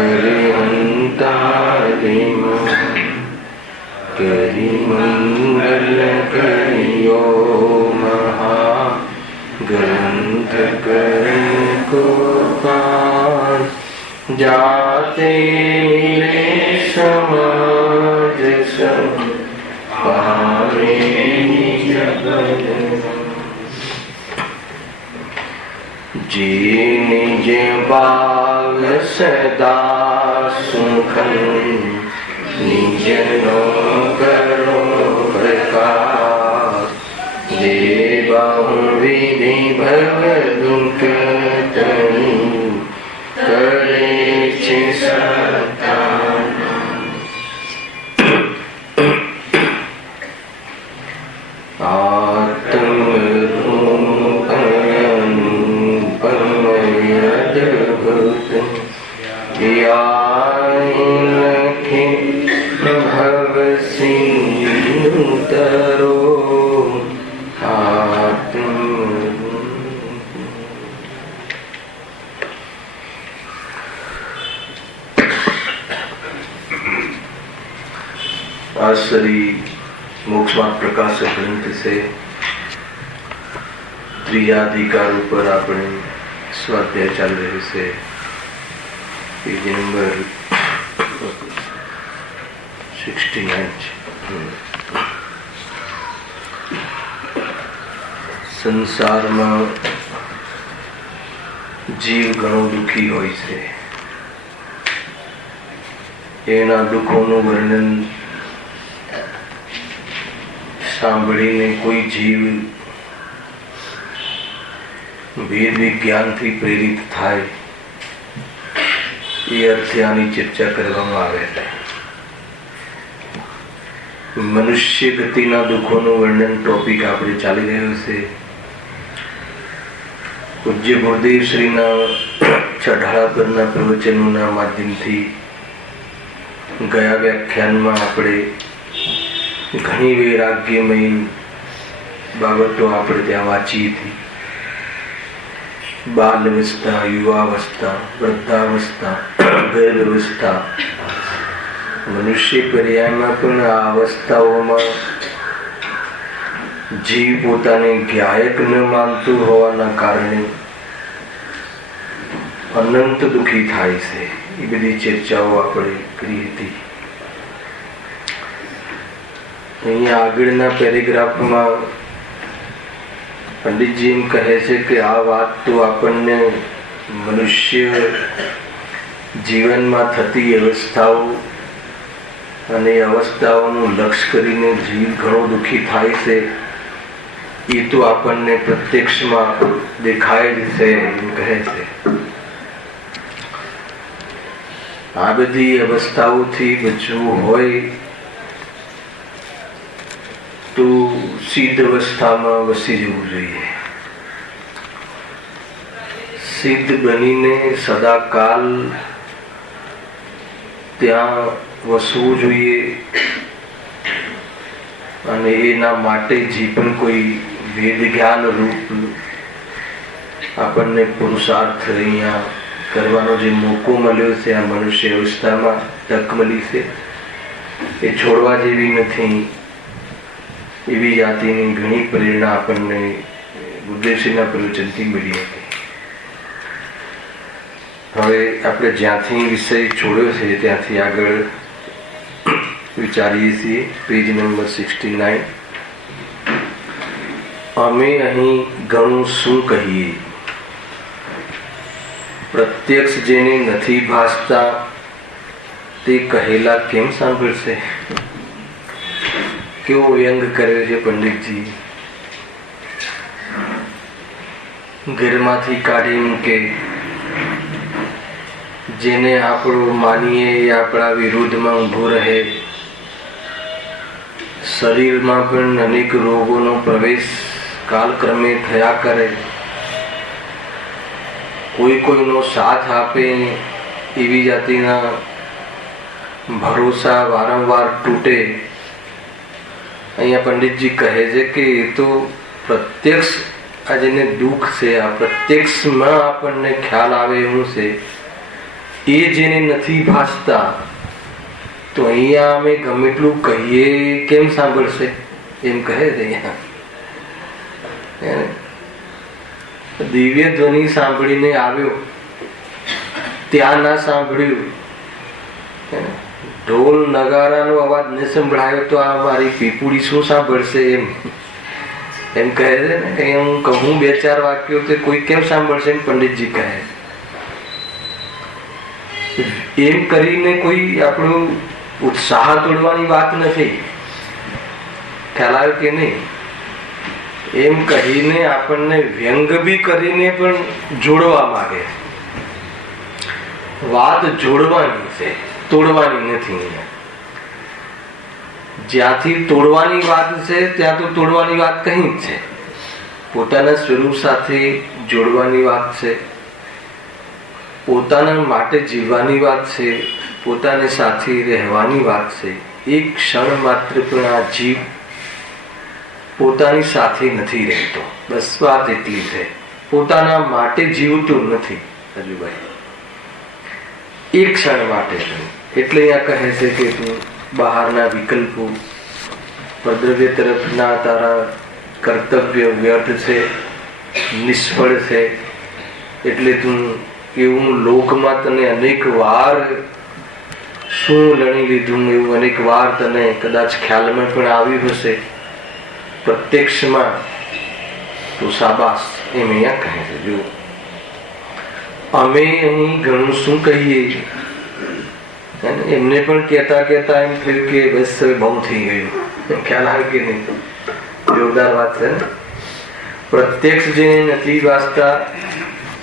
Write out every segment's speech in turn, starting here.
अरिहंतादिम करि मंगल करियो महा ग्रंथ करण को पार जाते मिले समाज सब पावे जगत जी निज बाग सदा सुखन निज नो करो प्रकाश देवाहु विधि भव दुख तनि करे छे सतान आत्म भव सिंधु तरो आत्म। आज श्री मोक्षमार्ग प्रकाशक ग्रंथ से त्रियाधिकार ऊपर આપણે સ્વાધ્યાય ચાલી રહ્યું છે. પેજ નંબર 69 છે. સંસારમાં જીવ ઘણો દુઃખી હોય છે. એના દુઃખોનું વર્ણન સાંભળીને કોઈ જીવ વેદ વિજ્ઞાનથી પ્રેરિત થાય એ અર્થે આની ચર્ચા કરવામાં આવે છે. મનુષ્ય ગતિના દુઃખોનું વર્ણન ટોપિક આપણે ચાલી રહ્યો છે. પૂજ્ય ગુરુદેવ શ્રીના ચઢાળા પરના પ્રવચનોના માધ્યમથી ગયા વ્યાખ્યાનમાં આપણે ઘણી વૈરાગ્યમય બાબતો આપણે ત્યાં વાંચી હતી. बाल अवस्था, युवावस्था, वृद्धावस्था, गर्भावस्था, मनुष्य पर्यायમાં પણ આ અવસ્થાઓમાં જીવ પોતાને ગાયક ન માનતું હોવાના કારણે અનંત દુઃખી થાય છે. એ બધી ચર્ચાઓ આપણે કરી હતી. અહીંયા આગળના પેરેગ્રાફમાં पंडितजी एम कहे छे कि आ बात तो आपने मनुष्य जीवन में थती अवस्थाओं अने अवस्थाओं लक्ष्य करीने जीव घणो दुखी थाय छे ये तो आपने प्रत्यक्ष में देखाय छे एम कहे छे. आ बधी अवस्थाओं थी बचवू होय तो सिद्ध अवस्था में वसी जवू जोईए. सिद्ध बनीने सदाकाल त्यां वसवू जोईए अने एना माटे जे पण कोई वेद ज्ञान रूप आपने पुरुषार्थ अहींया करवानो जे मोको मळ्यो छे आ मनुष्य अवस्था में तक मळी छे ए छोड़वा जेवी नथी. एवी जातिनी घणी प्रेरणा आपने गुरुदेवश्रीना प्रवचनथी मळी हती. हवे आपणे ज्यांथी विषय छोड्यो छे त्यांथी आगळ विचारीए छीए. Page number 69. अमे अहीं घणुं शुं कहीए? प्रत्यक्ष जेने नथी भासता ते कहेला केम सांभळशे? केवो व्यंग करे छे पंडित जी. घरमांथी काढी मूके जेने आपणो मानीए ए आपणा विरोधमां ऊभो रहे. शरीरमां पण अनेक रोगोनो प्रवेश कालक्रमे थया करे. कोई कोईनो साथ आपे एवी जातिना भरोसा वारंवार तूटे. अहींया पंडितजी कहे छे कि तो प्रत्यक्ष आ जेने दुख छे आ प्रत्यक्ष में आपने ख्याल आवे एवुं छे એ જેને નથી ભાસતા તો અહીંયા અમે ગમે એટલું કહીએ કેમ સાંભળશે? એમ કહે છે અહીંયા. દિવ્ય ધ્વનિ સાંભળીને આવ્યો, ત્યાં ના સાંભળ્યું, ઢોલ નગારાનો અવાજ ન સંભળાયો તો આ મારી પીપુડી શું સાંભળશે? એમ કહે છે ને કે હું કહું બે ચાર વાક્યો તો કોઈ કેમ સાંભળશે? એમ પંડિતજી કહે. એમ કરીને કોઈ આપણું ઉત્સાહ તોડવાની વાત નથી. ખ્યાલ આવ્યો કે નહીં? એમ કહીને આપણને વ્યંગ બી કરીને પણ જોડવા માંગે. વાત જોડવાની છે, તોડવાની નથી. જ્યાંથી તોડવાની વાત છે ત્યાં તો તોડવાની વાત કઈ જ છે. પોતાના સ્વરૂપ સાથે જોડવાની વાત છે, પોતાના માટે જીવવાની વાત છે, પોતાની સાથે રહેવાની વાત છે. એક ક્ષણ માત્ર પણ આ જીવ પોતાની સાથે નથી રહેતો. બસ વાત એટલી છે. પોતાના માટે જીવતો નથી હજુભાઈ, એક ક્ષણ માટે. એટલે અહીંયા કહે છે કે તું બહારના વિકલ્પો, પરદ્રવ્ય તરફના તારા કર્તવ્ય વ્યર્થ છે, નિષ્ફળ છે. એટલે તું એવું લોકમાં તને અનેક વાર શું લણી લીધું એવું અનેક વાર તને કદાચ ખ્યાલમાં પણ આવ્યું હશે, પ્રત્યક્ષમાં તો શાબાશ. એમ અહીંયા કહે છે. જો અમે અહીં ઘણું શું કહીએ, એમને પણ કહેતા કહેતા એમ થયું કે બસ બહુ થઈ ગયું. ખ્યાલ આવે કે નહીં? જોરદાર વાત છે ને. પ્રત્યક્ષ જેને નથી વાંચતા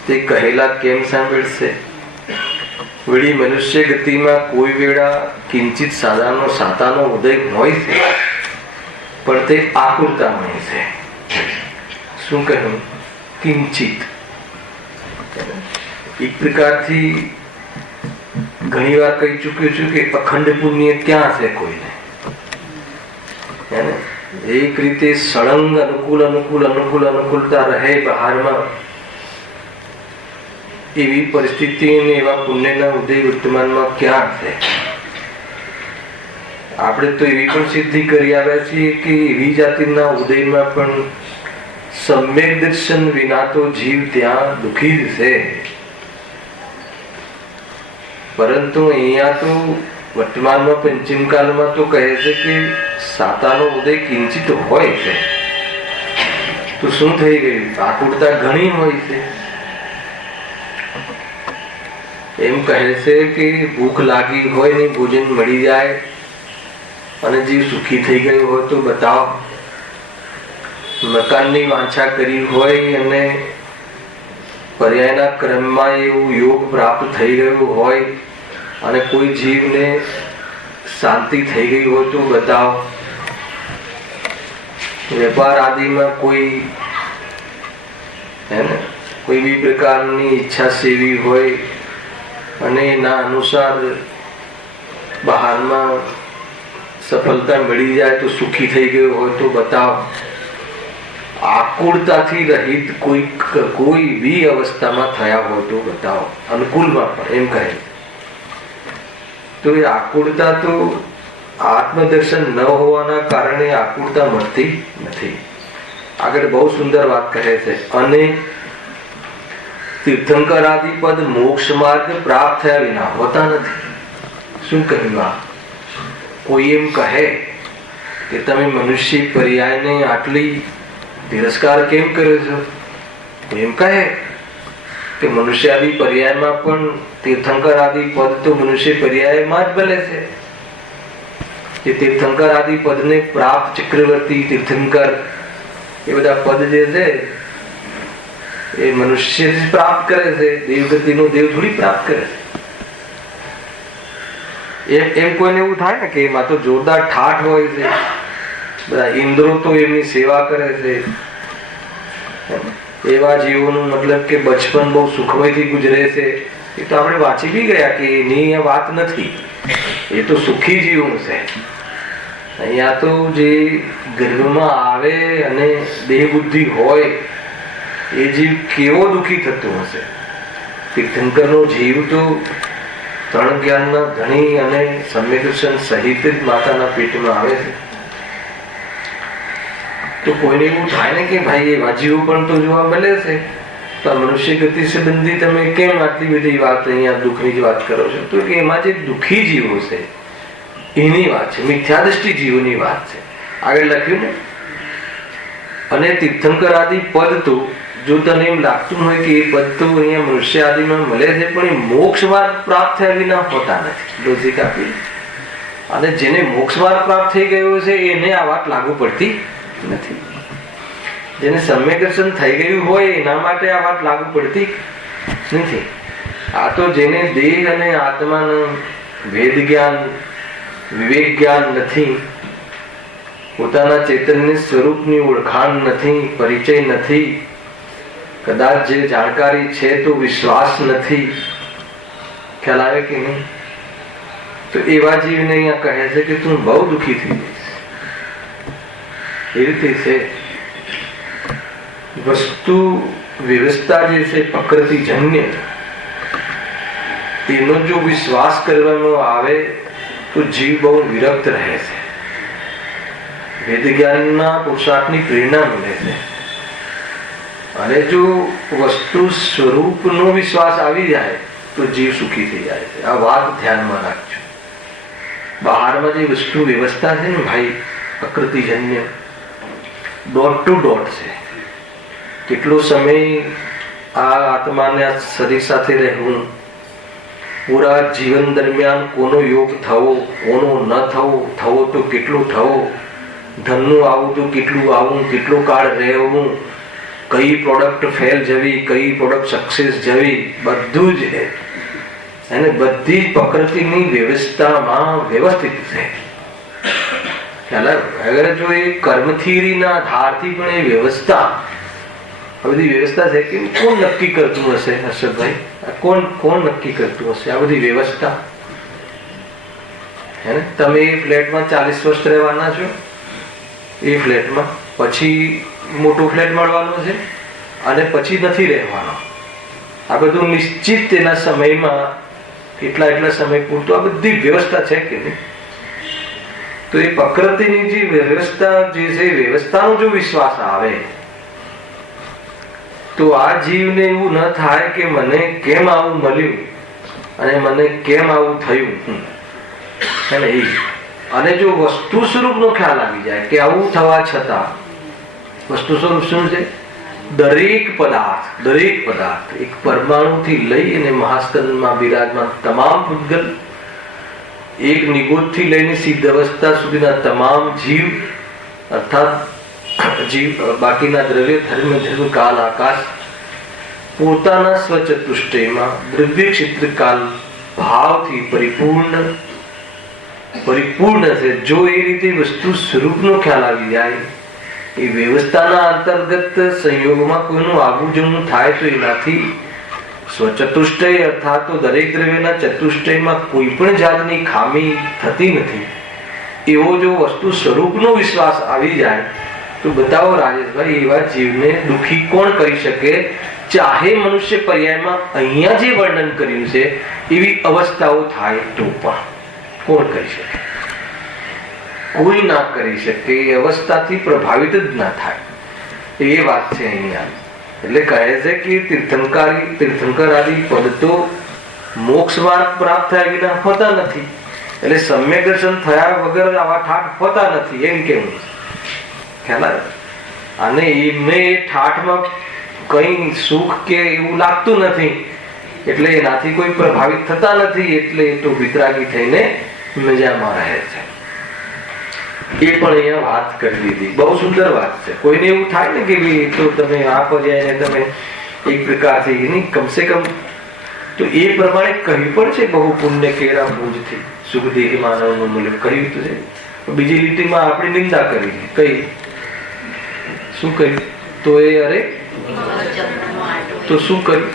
તે કહેલા કેમ સાંભળશે? વળી મનુષ્ય ગતિમાં કોઈ વેળા કિંચિત સાતાનો ઉદય હોય છે, પણ તે આકુરતામય છે. શું કહ્યું? કિંચિત. એક પ્રકારથી ઘણી વાર કહી ચૂક્યો છું કે અખંડ પુણ્ય ક્યાં છે કોઈને? એક રીતે સળંગ અનુકૂળતા રહે બહારમાં, એવી પરિસ્થિતિ અને એવા પુણ્યના ઉદય વર્તમાનમાં ક્યાં છે? આપણે તો એવી પણ સિદ્ધિ કરી આવ્યા છીએ કે એવી જાતિના ઉદયમાં પણ સમ્યક દર્શન વિના તો જીવ ત્યાં દુઃખી જ છે. પરંતુ અહીંયા તો વર્તમાનમાં પંચમ કાલમાં તો કહે છે કે સાતાનો ઉદય કિંચિત હોય છે. તો શું થઈ ગયું? આકુરતા ઘણી હોય છે. એમ કહે છે કે ભૂખ લાગી હોય ને ભોજન મળી જાય અને જીવ સુખી થઈ ગયું હોય તો બતાવો. મકાનની વાંછા કરી હોય અને પર્યાયના ક્રમમાં એવું યોગ પ્રાપ્ત થઈ ગયું હોય અને કોઈ જીવને શાંતિ થઈ ગઈ હોય તો બતાવો. વેપાર આદિમાં કોઈ બી પ્રકારની ઈચ્છા સેવી હોય અને એના અનુસાર બહારમાં સફળતા મળી જાય તો સુખી થઈ ગયો હોય તો બતાવો. આકુળતાથી રહિત કોઈ બી અવસ્થામાં થયા હોય તો બતાવો, અનુકૂળમાં પણ. એમ કહે તો એ આકુળતા તો આત્મદર્શન ન હોવાના કારણે આકુળતા મળતી નથી. આગળ બહુ સુંદર વાત કહે છે. અને તીર્થંકર આદિ પદ મોક્ષ માર્ગ પ્રાપ્ત થયા વિના હોતા નથી. શું કહ્યું? આ કોઈ એમ કહે કે તમે મનુષ્ય પર્યાયને આટલી તિરસ્કાર કેમ કર્યો છો? એમ કહે કે મનુષ્ય આદિ પર્યાયમાં પણ તીર્થંકર આદિ પદ તો મનુષ્ય પર્યાયમાં જ ભલે છે. જે તીર્થંકર આદિ પદને પ્રાપ્ત, ચક્રવર્તી, તીર્થંકર, એ બધા પદ જે છે એ મનુષ્ય જ પ્રાપ્ત કરે છે. દેવગતિનો દેવ થોડી પ્રાપ્ત કરે છે. એમ કોઈને એવું થાય ને કે એમાં તો જોરદાર ઠાઠ હોય છે, બધા ઇન્દ્રો તો એમની સેવા કરે છે. એવા જીવોનું મતલબ કે બચપન બહુ સુખમયથી ગુજરે છે. એ તો આપણે વાંચી બી ગયા કે એની વાત નથી, એ તો સુખી જીવન છે. અહીંયા તો જે ગર્ભમાં આવે અને દેહ બુદ્ધિ હોય એ જીવ કેવો દુઃખી થતો હશે. તીર્થંકરનો જીવ તો ત્રણ જ્ઞાનના ધણી અને સમ્યક સહિત જ માતાના પેટમાં આવે છે. તો કોઈને એવું થાય ને કે ભાઈ એ વાજીઓ પણ તો જોવા મળે છે, તો મનુષ્ય ગતિ સંબંધી તમે કેમ આટલી બધી વાત અહીંયા દુઃખની જ વાત કરો છો? તો કે એમાં જે દુઃખી જીવો છે એની વાત છે, મિથ્યાદૃષ્ટિ જીવોની વાત છે. આગળ લખ્યું ને, અને તીર્થંકર આદિ પદ તો જો તને એમ લાગતું હોય કે એ પદ તો અહીંયા મનુષ્ય આદિમાં મળે છે, પણ એ મોક્ષ માર્ગ પ્રાપ્ત થયા વિના હોતા નથી. લોજિક આપી. અને જેને મોક્ષ માર્ગ પ્રાપ્ત થઈ ગયો છે એને આ વાત લાગુ પડતી નથી. જેને સમ્યક દર્શન થઈ ગયું હોય એના માટે આ વાત લાગુ પડતી નથી. આ તો જેને દેહ અને આત્માનું વેદ જ્ઞાન વિવેક જ્ઞાન નથી, પોતાના ચૈતન્ય સ્વરૂપની ઓળખાણ નથી, પરિચય નથી, કદાચ જે જાણકારી છે તો વિશ્વાસ નથી, ખ્યાલ આવે કે નહીં? તો એવા જીવને અહીંયા કહે છે કે તું બહુ દુઃખી થઈ જઈશ. એ રીતે છે વસ્તુ વ્યવસ્થા જે છે પ્રકૃતિ જન્ય, એનો જો વિશ્વાસ કરવામાં આવે તો જીવ બહુ વિરક્ત રહે છે. વેદ જ્ઞાનના પુરુષાર્થની પ્રેરણા મળે છે. અને જો વસ્તુ સ્વરૂપનો વિશ્વાસ આવી જાય તો જીવ સુખી થઈ જાય છે. આ વાત ધ્યાનમાં રાખજો. બહારમાં જે વસ્તુ વ્યવસ્થા છે ને ભાઈ, પ્રકૃતિજન્ય ડોટ ટુ ડોટ છે. કેટલો સમય આ આત્માને આ શરીર સાથે રહેવું, પૂરા જીવન દરમિયાન કોનો યોગ થવો, કોનો ન થવો, થવો તો કેટલો થવો, ધનનું આવું તો કેટલું આવું, કેટલો કાળ રહેવું, કઈ પ્રોડક્ટ ફેલ જવી, કઈ પ્રોડક્ટ સક્સેસ જવી, બધું જ છે. અને બધી પ્રકૃતિની વ્યવસ્થામાં વ્યવસ્થિત છે. અગર જો એ કર્મ થિયરીના આધારથી પણ એ વ્યવસ્થા, આ બધી વ્યવસ્થા છે કે કોણ નક્કી કરતું હશે હર્ષદભાઈ? કોણ નક્કી કરતું હશે આ બધી વ્યવસ્થા? હે ને, તમે એ ફ્લેટમાં 40 વર્ષ રહેવાના છો, એ ફ્લેટમાં પછી મોટો ફ્લેટ મળવાનો છે અને પછી નથી રહેવાનો. આ બધું નિશ્ચિત તેના સમયમાં એટલા સમય પૂરતો આ બધી વ્યવસ્થા છે કે નહીં? તો એ પ્રકૃતિની જે વ્યવસ્થા જે છે, વ્યવસ્થાનો જો વિશ્વાસ આવે તો આ જીવને એવું ન થાય કે મને કેમ આવું મળ્યું અને મને કેમ આવું થયું. અને જો વસ્તુ સ્વરૂપનો ખ્યાલ આવી જાય કે આવું થવા છતાં વસ્તુ સ્વરૂપ શું છે? દરેક પદાર્થ એક પરમાણુથી લઈ અને મહાસ્કંદમાં બિરાજમાન તમામ ભૂતગલ, એક નિગોદથી લઈને સિદ્ધ અવસ્થા સુધીના તમામ જીવ, અર્થાત જીવ બાકીના દ્રવ્ય ધર્મ કાલ આકાશ પોતાના સ્વચતુષ્ટયમાં દ્રવ્ય ક્ષેત્ર કાલ ભાવથી પરિપૂર્ણ છે. જો એ રીતે વસ્તુ સ્વરૂપનો ખ્યાલ આવી જાય, એ વ્યવસ્થાના અંતર્ગત સંયોગમાં કોઈનું આગવું જમવું થાય તો એનાથી સ્વચતુષ્ટય અર્થાત તો દરેક દ્રવ્યના ચતુષ્ટયમાં કોઈ પણ જાતની ખામી થતી નથી. એવો જો વસ્તુ સ્વરૂપનો વિશ્વાસ આવી જાય તો બતાવો રાજેશભાઈ, એવા જીવને દુઃખી કોણ કરી શકે? ચાહે મનુષ્ય પર્યાયમાં અહીંયા જે વર્ણન કર્યું છે એવી અવસ્થાઓ થાય તો પણ કોણ કરી શકે? કોઈ ના કરી શકે. એ અવસ્થાથી પ્રભાવિત જ ના થાય. એ વાત છે અહીંયા. એટલે કહે છે કે તીર્થંકર આદિ પદ તો મોક્ષ માર્ગ પ્રાપ્ત થયા વિના હોતા નથી. એટલે સમ્યક દર્શન થયા વગર આવા ઠાઠ હોતા નથી, એમ કેવું ખ્યાલ આવે? અને એમને એ ઠાઠમાં કઈ સુખ કે એવું લાગતું નથી, એટલે એનાથી કોઈ પ્રભાવિત થતા નથી, એટલે એ તો વિતરાગી થઈને મજામાં રહે છે. એ પણ અહીંયા વાત કરી દીધી. બહુ સુંદર વાત છે. કોઈને એવું થાય ને કે ભાઈ તો તમે આ પર્યાયને તમે એક પ્રકારથી નહીં, કમસે કમ તો એ પ્રમાણે કહ્યું પણ છે, બહુ પુણ્ય કેરા ભુજથી સુખદેહ માનવનું મૂલ્ય કહ્યું તો છે. બીજી લીટીમાં આપણી નિંદા કરી, કઈ શું કર્યું? તો એ અરે તો શું કર્યું?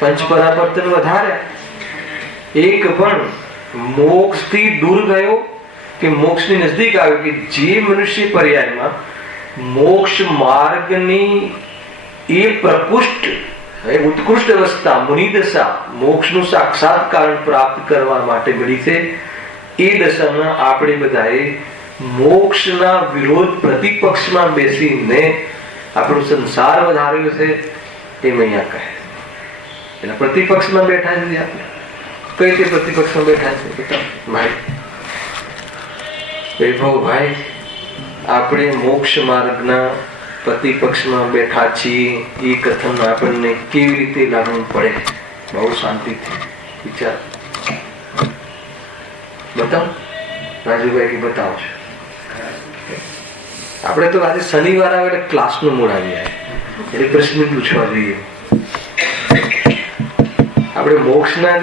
પંચ પરાવર્તન વધાર્યા. એક પણ મોક્ષથી દૂર ગયો કે મોક્ષની નજદીક આવ્યો કે જે મનુષ્ય પર્યાયમાં મોક્ષ માર્ગની એ પ્રકૃષ્ટ એ ઉત્કૃષ્ટ અવસ્થા મુનિ દશા મોક્ષનું સાક્ષાત્કાર પ્રાપ્ત કરવા માટે મળી છે. એ દશામાં આપણે બધાએ મોક્ષના વિરોધ પ્રતિપક્ષમાં બેસીને આપણો સંસાર વધાર્યો છે. એમ અહીંયા કહે એટલે પ્રતિપક્ષમાં બેઠા છીએ આપણે. કઈ રીતે પ્રતિપક્ષમાં બેઠા છે ભાઈ વૈભવભાઈ? આપણે મોક્ષ માર્ગના પ્રતિપક્ષમાં બેઠા છીએ. એ કથન આપણને કેવી રીતે લાગવું પડે? બહુ શાંતિથી વિચાર બતાવો રાજુભાઈ, બતાવો છો. આપણે તો આજે શનિવાર આવે એટલે ક્લાસનું મૂળ આવી જાય એટલે પ્રશ્ન પૂછવા જોઈએ. આપણે મોક્ષના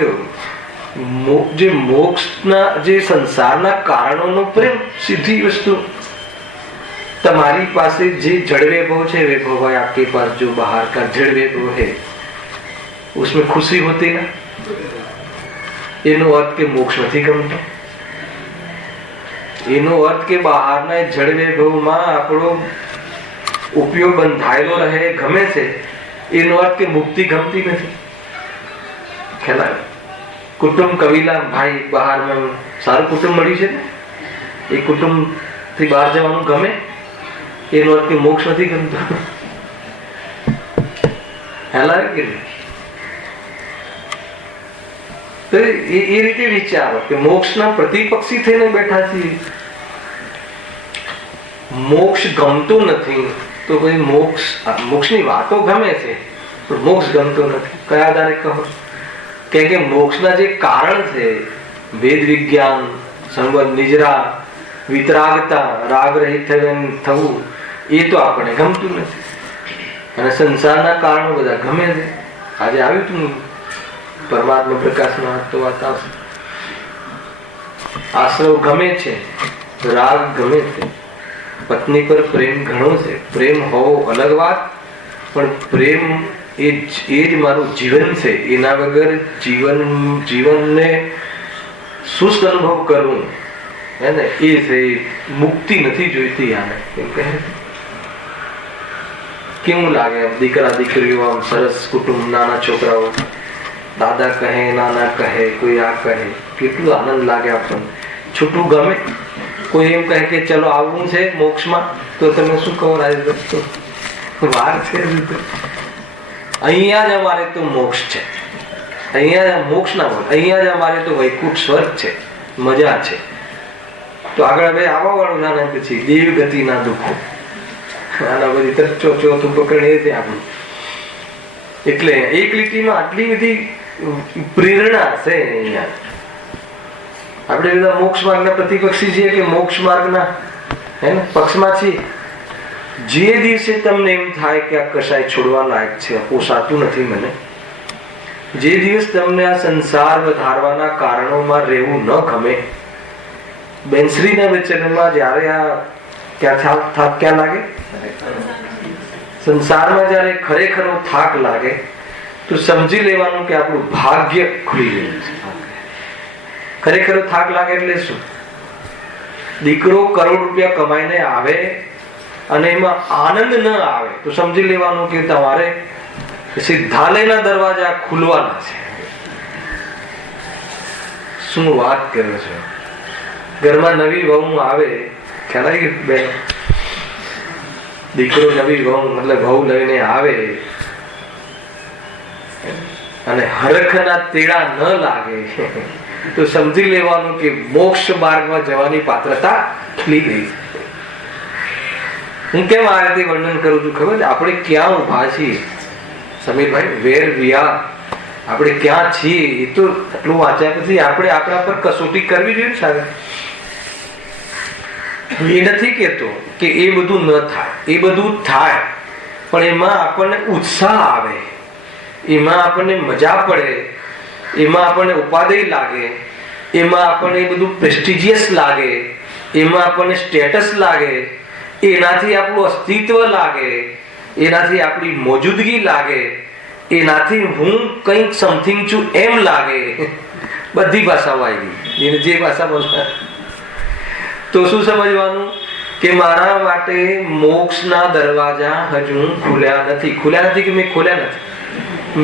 જે મોક્ષના જે સંસારના કારણોનો પ્રેમ સીધી વસ્તુ. તમારી પાસે જે जड़ वैभव है वैभव भाई आपके पास जो बाहर का जड़ वैभव है उसमें खुशी होती ना. એનો અર્થ કે મોક્ષ નથી ગમતો. એનો અર્થ કે બહારના જળ વૈભવમાં આપણો ઉપયોગ બંધાયેલો રહે ગમે છે. એનો અર્થ કે મુક્તિ ગમતી નથી. ખ્યાલ આવે? કુટુંબ કવિલા ભાઈ બહારમાં સારું કુટુંબ મળ્યું છે ને, એ કુટુંબ થી બહાર જવાનું ગમે. એનો અર્થ કે મોક્ષ નથી ગમતો. ખ્યાલ આવે કે તો એ રીતે વિચારો કે મોક્ષના પ્રતિપક્ષી થઈને બેઠા છીએ. મોક્ષ ગમતો નથી તો પછી મોક્ષની વાતો ગમે છે પણ મોક્ષ ગમતો નથી. કયા આધારે કહો? કે મોક્ષના જે કારણ છે વેદ વિજ્ઞાન, સંવત નિજરા, વિતરાગતા, રાગ રહિત થવું, એ તો આપણને ગમતું નથી. અને સંસારના કારણો બધા ગમે છે. આજે આવ્યું તું પરમાત્મા પ્રકાશમાં તો વાત આવશે. આશ્રવ ગમે છે, રાગ ગમે છે, પત્ની પર પ્રેમ ઘણો છે. પ્રેમ હોવો અલગ વાત, પણ પ્રેમ એ જ મારું જીવન છે. એના વગર જીવનને શુષ્ક અનુભવ કરવું હે ને, એ છે મુક્તિ નથી જોઈતી. આને એમ કહે કેવું લાગે? દીકરા દીકરીઓ આમ સરસ કુટુંબ, નાના છોકરાઓ, દાદા કહે, નાના કહે, કોઈ આ કહે, કેટલું આનંદ લાગે આપણને. છૂટું ગમે? કોઈ એમ કહે કે ચલો આવવું છે મોક્ષમાં, તો તમે શું કહો? વાર છે, અહીંયા જ અમારે તો મોક્ષ છે, અહીંયા મોક્ષ ના બોલ, અહીંયા જ અમારે તો વૈકુંઠ સ્વર્ગ છે, મજા છે. તો આગળ હવે આવવા વાળું ના પછી દેવ ગતિ ના દુઃખો, આના બધી ચોથું પકડ એ છે આપણું. એટલે એક લીટીમાં આટલી બધી પ્રેરણા છે અહીંયા. આપણે બધા મોક્ષ માર્ગના પ્રતિપક્ષી છીએ કે મોક્ષ માર્ગના હે ને પક્ષમાં છીએ. જે દિવસે તમને એમ થાય કે આ કશાય છોડવા લાયક છે, પોસાતું નથી મને, જે દિવસ તમને આ સંસાર વધારવાના કારણોમાં રહેવું ન ગમે, બેનશ્રીના વચનમાં જ્યારે આ ક્યાં લાગે, સંસારમાં જ્યારે ખરેખરો થાક લાગે તો સમજી લેવાનું કે આપણું ભાગ્ય ખુલી ગયું છે. ખરેખરો થાક લાગે એટલે શું? દીકરો કરોડ રૂપિયા કમાઈને આવે અને એમાં આનંદ ન આવે તો સમજી લેવાનું કે તમારે સિદ્ધાલયના દરવાજા ખુલવાના છે. શું વાત કરે છે? ઘરમાં નવી વહુ આવે, ખ્યાલ આવી ગયું બેન? દીકરો નવી વહુ મતલબ વહુ લઈને આવે અને હરખના તેડા ન લાગે તો સમજી લેવાનું કે મોક્ષ માર્ગમાં જવાની પાત્રતા ખુલી ગઈ છે. હું કેમ આ રીતે વર્ણન કરું છું ખબર? આપણે ક્યાં ઉભા છીએ સમીરભાઈ, વેર વી આર, આપણે ક્યાં છીએ એ તો આટલું વાંચ્યા પછી આપણે આપણા પર કસોટી કરવી જોઈએ ને સાહેબ. એ નથી કેતો કે એ બધું ન થાય, એ બધું થાય, પણ એમાં આપણને ઉત્સાહ આવે, એમાં આપણને મજા પડે, એમાં આપણને ઉપાદેય લાગે, એમાં આપણને બધું પ્રેસ્ટિજિયસ લાગે, એમાં આપણને સ્ટેટસ લાગે, એનાથી આપણું અસ્તિત્વ લાગે, એનાથી આપણી મોજૂદગી લાગે, એનાથી હું કંઈક સમથિંગ છું એમ લાગે. બધી ભાષાઓ આવી ગઈ, એને જે ભાષા બોલતા. તો શું સમજવાનું કે મારા માટે મોક્ષના દરવાજા હજુ ખુલ્યા નથી. ખુલ્યા નથી કે મેં ખોલ્યા નથી,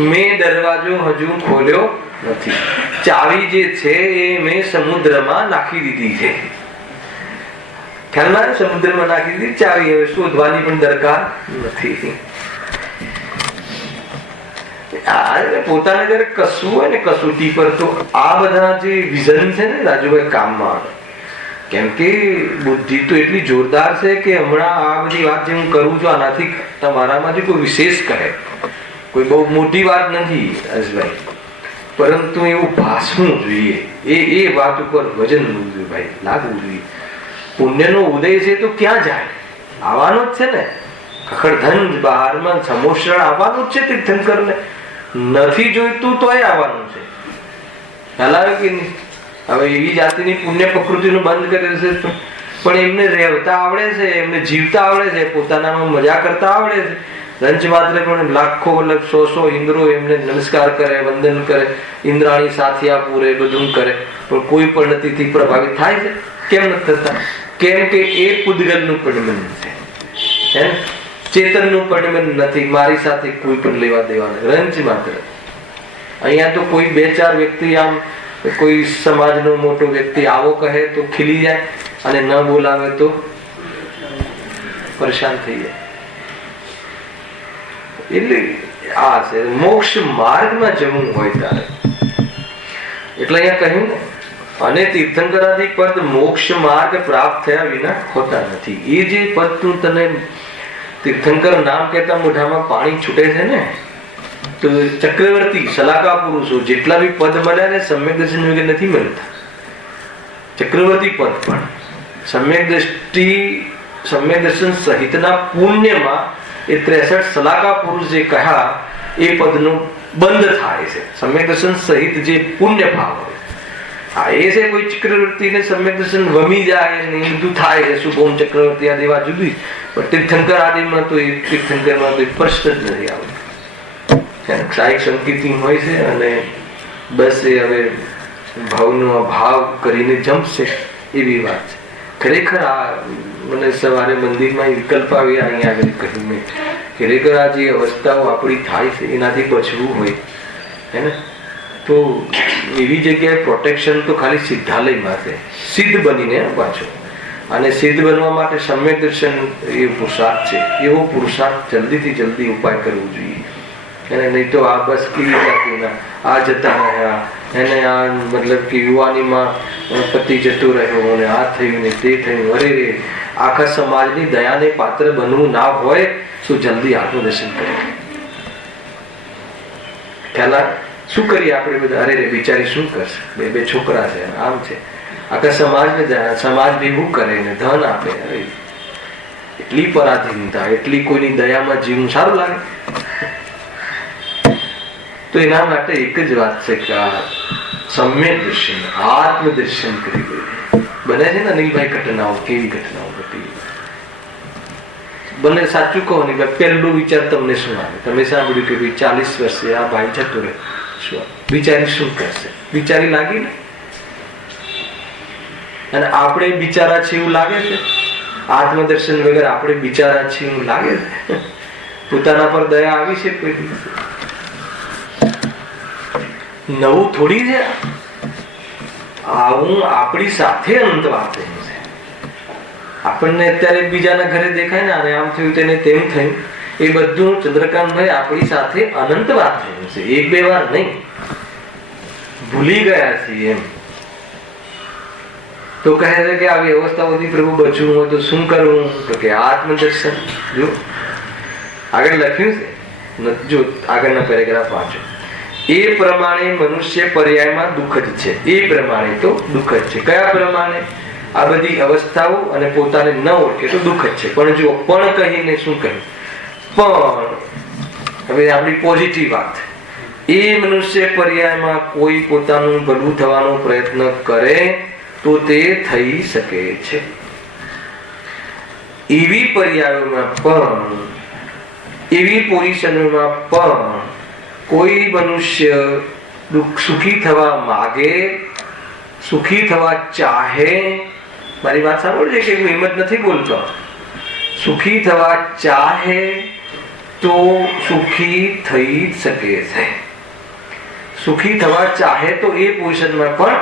મેં દરવાજો હજુ ખોલ્યો નથી. ચાવી જે છે એ મેં સમુદ્રમાં નાખી દીધી છે. ખ્યાલમાં સમુદ્રમાં નાખી દીધી ચાવી, હવે શોધવાની પણ દરકાર નથી. પોતાને જયારે કસવું હોય ને કસોટી પર, તો આ બધા જે વિઝન છે ને રાજુભાઈ કામમાં આવે. કેમ કે બુદ્ધિ તો એટલી જોરદાર છે કે હમણાં આ બધી વાત જે હું કરું છું આનાથી તમારામાંથી કોઈ વિશેષ કહે, કોઈ બહુ મોટી વાત નથી હર્ષભાઈ, પરંતુ એવું ભાસવું જોઈએ, એ વાત ઉપર વજન જોઈએ ભાઈ, લાગવું જોઈએ. પુણ્યનો ઉદય છે તો ક્યાં જાય? આવવાનો જ છે ને. ખખડધન બહારમાં સમોસરણ આવવાનું જ છે તીર્થંકરને. નથી જોઈતું તોય આવવાનું છે. ખ્યાલ આવે કે નહીં? હવે એવી જાતિની પુણ્ય પ્રકૃતિનું બંધ કરે છે, પણ એમને રહેતા આવડે છે, એમને જીવતા આવડે છે, પોતાનામાં મજા કરતા આવડે છે. રંચ માત્ર પણ લાખો મતલબ 100 ઇન્દ્રો એમને નમસ્કાર કરે, વંદન કરે, ઇન્દ્રાણી સાથિયા પૂરે, બધું કરે, પણ કોઈ પરિણતિથી પ્રભાવિત થાય છે? કેમ નથી થતા? કેમ કે એ પૂદગલનું પરિણમન છે, ચેતનનું પરિણમન નથી. મારી સાથે કોઈ પણ લેવા દેવા નથી, રંચ માત્ર. અહીંયા તો કોઈ 2-4 વ્યક્તિ, આમ કોઈ સમાજનો મોટો વ્યક્તિ આવો કહે તો ખીલી જાય, અને ન બોલાવે તો પરેશાન થઈ જાય. એટલે આ છે મોક્ષ માર્ગમાં જવું હોય ત્યારે. એટલે અહીંયા કહ્યું ને, અને તીર્થંકરાદી પદ મોક્ષ માર્ગ પ્રાપ્ત થયા વિના હોતા નથી. એ જે પદ તું તને તીર્થંકર નામ કહેતા મોઢામાં પાણી છૂટે છે ને, તો ચક્રવર્તી સલાકા પુરુષો જેટલા બી પદ મળ્યા ને સમ્યક દર્શન વગર નથી મળતા. ચક્રવર્તી પદ પણ સમ્યક દ્રષ્ટિ, સમ્યક દર્શન સહિતના પુણ્યમાં એ 63 સલાકા પુરુષ જે કહ્યા એ પદનું બંધ થાય છે. સમ્યક દર્શન સહિત જે પુણ્ય ભાવ હોય, હા એ છે. કોઈ ચક્રવર્તીને સમ્યક દર્શન વમી જાય ને એ બધું થાય છે, શુભોમ ચક્રવર્તી આ દેવા જુદી, પણ તીર્થંકર આદિમાં તો એ તીર્થંકરમાં તો પ્રશ્ન જ નથી આવતો. ક્ષાયિક સંકેતી હોય છે, અને બસ એ હવે ભાવનો ભાવ કરીને જમશે એવી વાત છે. ખરેખર આ મને સવારે મંદિરમાં વિકલ્પ આવ્યા, અહીંયા આગળ કહ્યું મેં, ખરેખર આ જે અવસ્થાઓ આપણી થાય છે એનાથી બચવું હોય હે ને, તો એવી જગ્યાએ પ્રોટેક્શન તો ખાલી સિદ્ધાલયમાં છે. સિદ્ધ બનીને પાછો, અને સિદ્ધ બનવા માટે સમ્યક દર્શન એ પુરુષાર્થ છે. એવો પુરુષાર્થ જલ્દીથી જલ્દી ઉપાય કરવો જોઈએ. એને નહીં તો આ બસ કેવી જાતિના આ જતા રહ્યા, એને આ મતલબ કે યુવાનીમાં પતિ જતો રહ્યો, અને આ થયું ને તે થયું, અરે રે, આખા સમાજની દયાને પાત્ર બનવું ના હોય તો જલ્દી આત્મદર્શન કરે. ખ્યાલ શું કરીએ આપણે બધા? અરે રે બિચારી શું કરશે, 2 છોકરા છે, આમ છે, આખા સમાજને સમાજ ભેગું કરે ને ધન આપે. અરે એટલી પરાધીનતા, એટલી કોઈની દયામાં જીવવું સારું લાગે? તો એના માટે એક જ વાત છે કે આ સમ્યક દર્શન, આત્મદર્શન કરી બને છે ને. અનિલભાઈ ઘટનાઓ, કેવી ઘટનાઓ ઘટી બને? સાચું કહો ને, પહેલો વિચાર તમને શું આવે? તમે સાંભળ્યું કે 40 વર્ષે આ ભાઈ જતો રહે, શું બિચારી શું કરશે? બિચારી લાગી ને, અને આપણે બિચારા છે એવું લાગે છે? આત્મદર્શન વગર આપણે બિચારા છે એવું લાગે છે? પોતાના પર દયા આવી છે કોઈ દિવસ? નવું થોડી છે આવું. આપણી સાથે અનંત વાત છે. આપણને અત્યારે બીજાના ઘરે દેખાય ને, આને આમ થયું તેને તેમ થયું, એ બધું ચંદ્રકાંતભાઈ આપણી સાથે અનંત વાત થયું છે. 1-2 વાર નહીં, ભૂલી ગયા છીએ એમ. તો કહે છે કે આવી અવસ્થાઓથી પ્રભુ બચવું હોય તો શું કરવું? તો કે આત્મદર્શન. જો આગળ લખ્યું છે, જો આગળના પેરેગ્રાફ વાંચો. એ પ્રમાણે મનુષ્ય પર્યાયમાં દુઃખ જ છે. એ પ્રમાણે તો દુઃખ જ છે. કયા પ્રમાણે? આ બધી અવસ્થાઓ અને પોતાને ન ઓળખે તો દુઃખ જ છે. પણ જો પણ કહીને શું કહ્યું? પણ હવે આપણી પોઝિટિવ વાત, એ મનુષ્ય પર્યાયમાં કોઈ પોતાનું ભલું થવાનો પ્રયત્ન કરે તો તે થઈ શકે છે. એવી પર્યાયોમાં પણ, એવી પોઝિશનમાં પણ કોઈ મનુષ્ય સુખી થવા માગે, સુખી થવા ચાહે, મારી વાત સાંભળજો કે હું હિંમત નથી બોલતો, સુખી થવા ચાહે તો સુખી થઈ શકે છે. સુખી થવા ચાહે તો એ પોઝિશનમાં પણ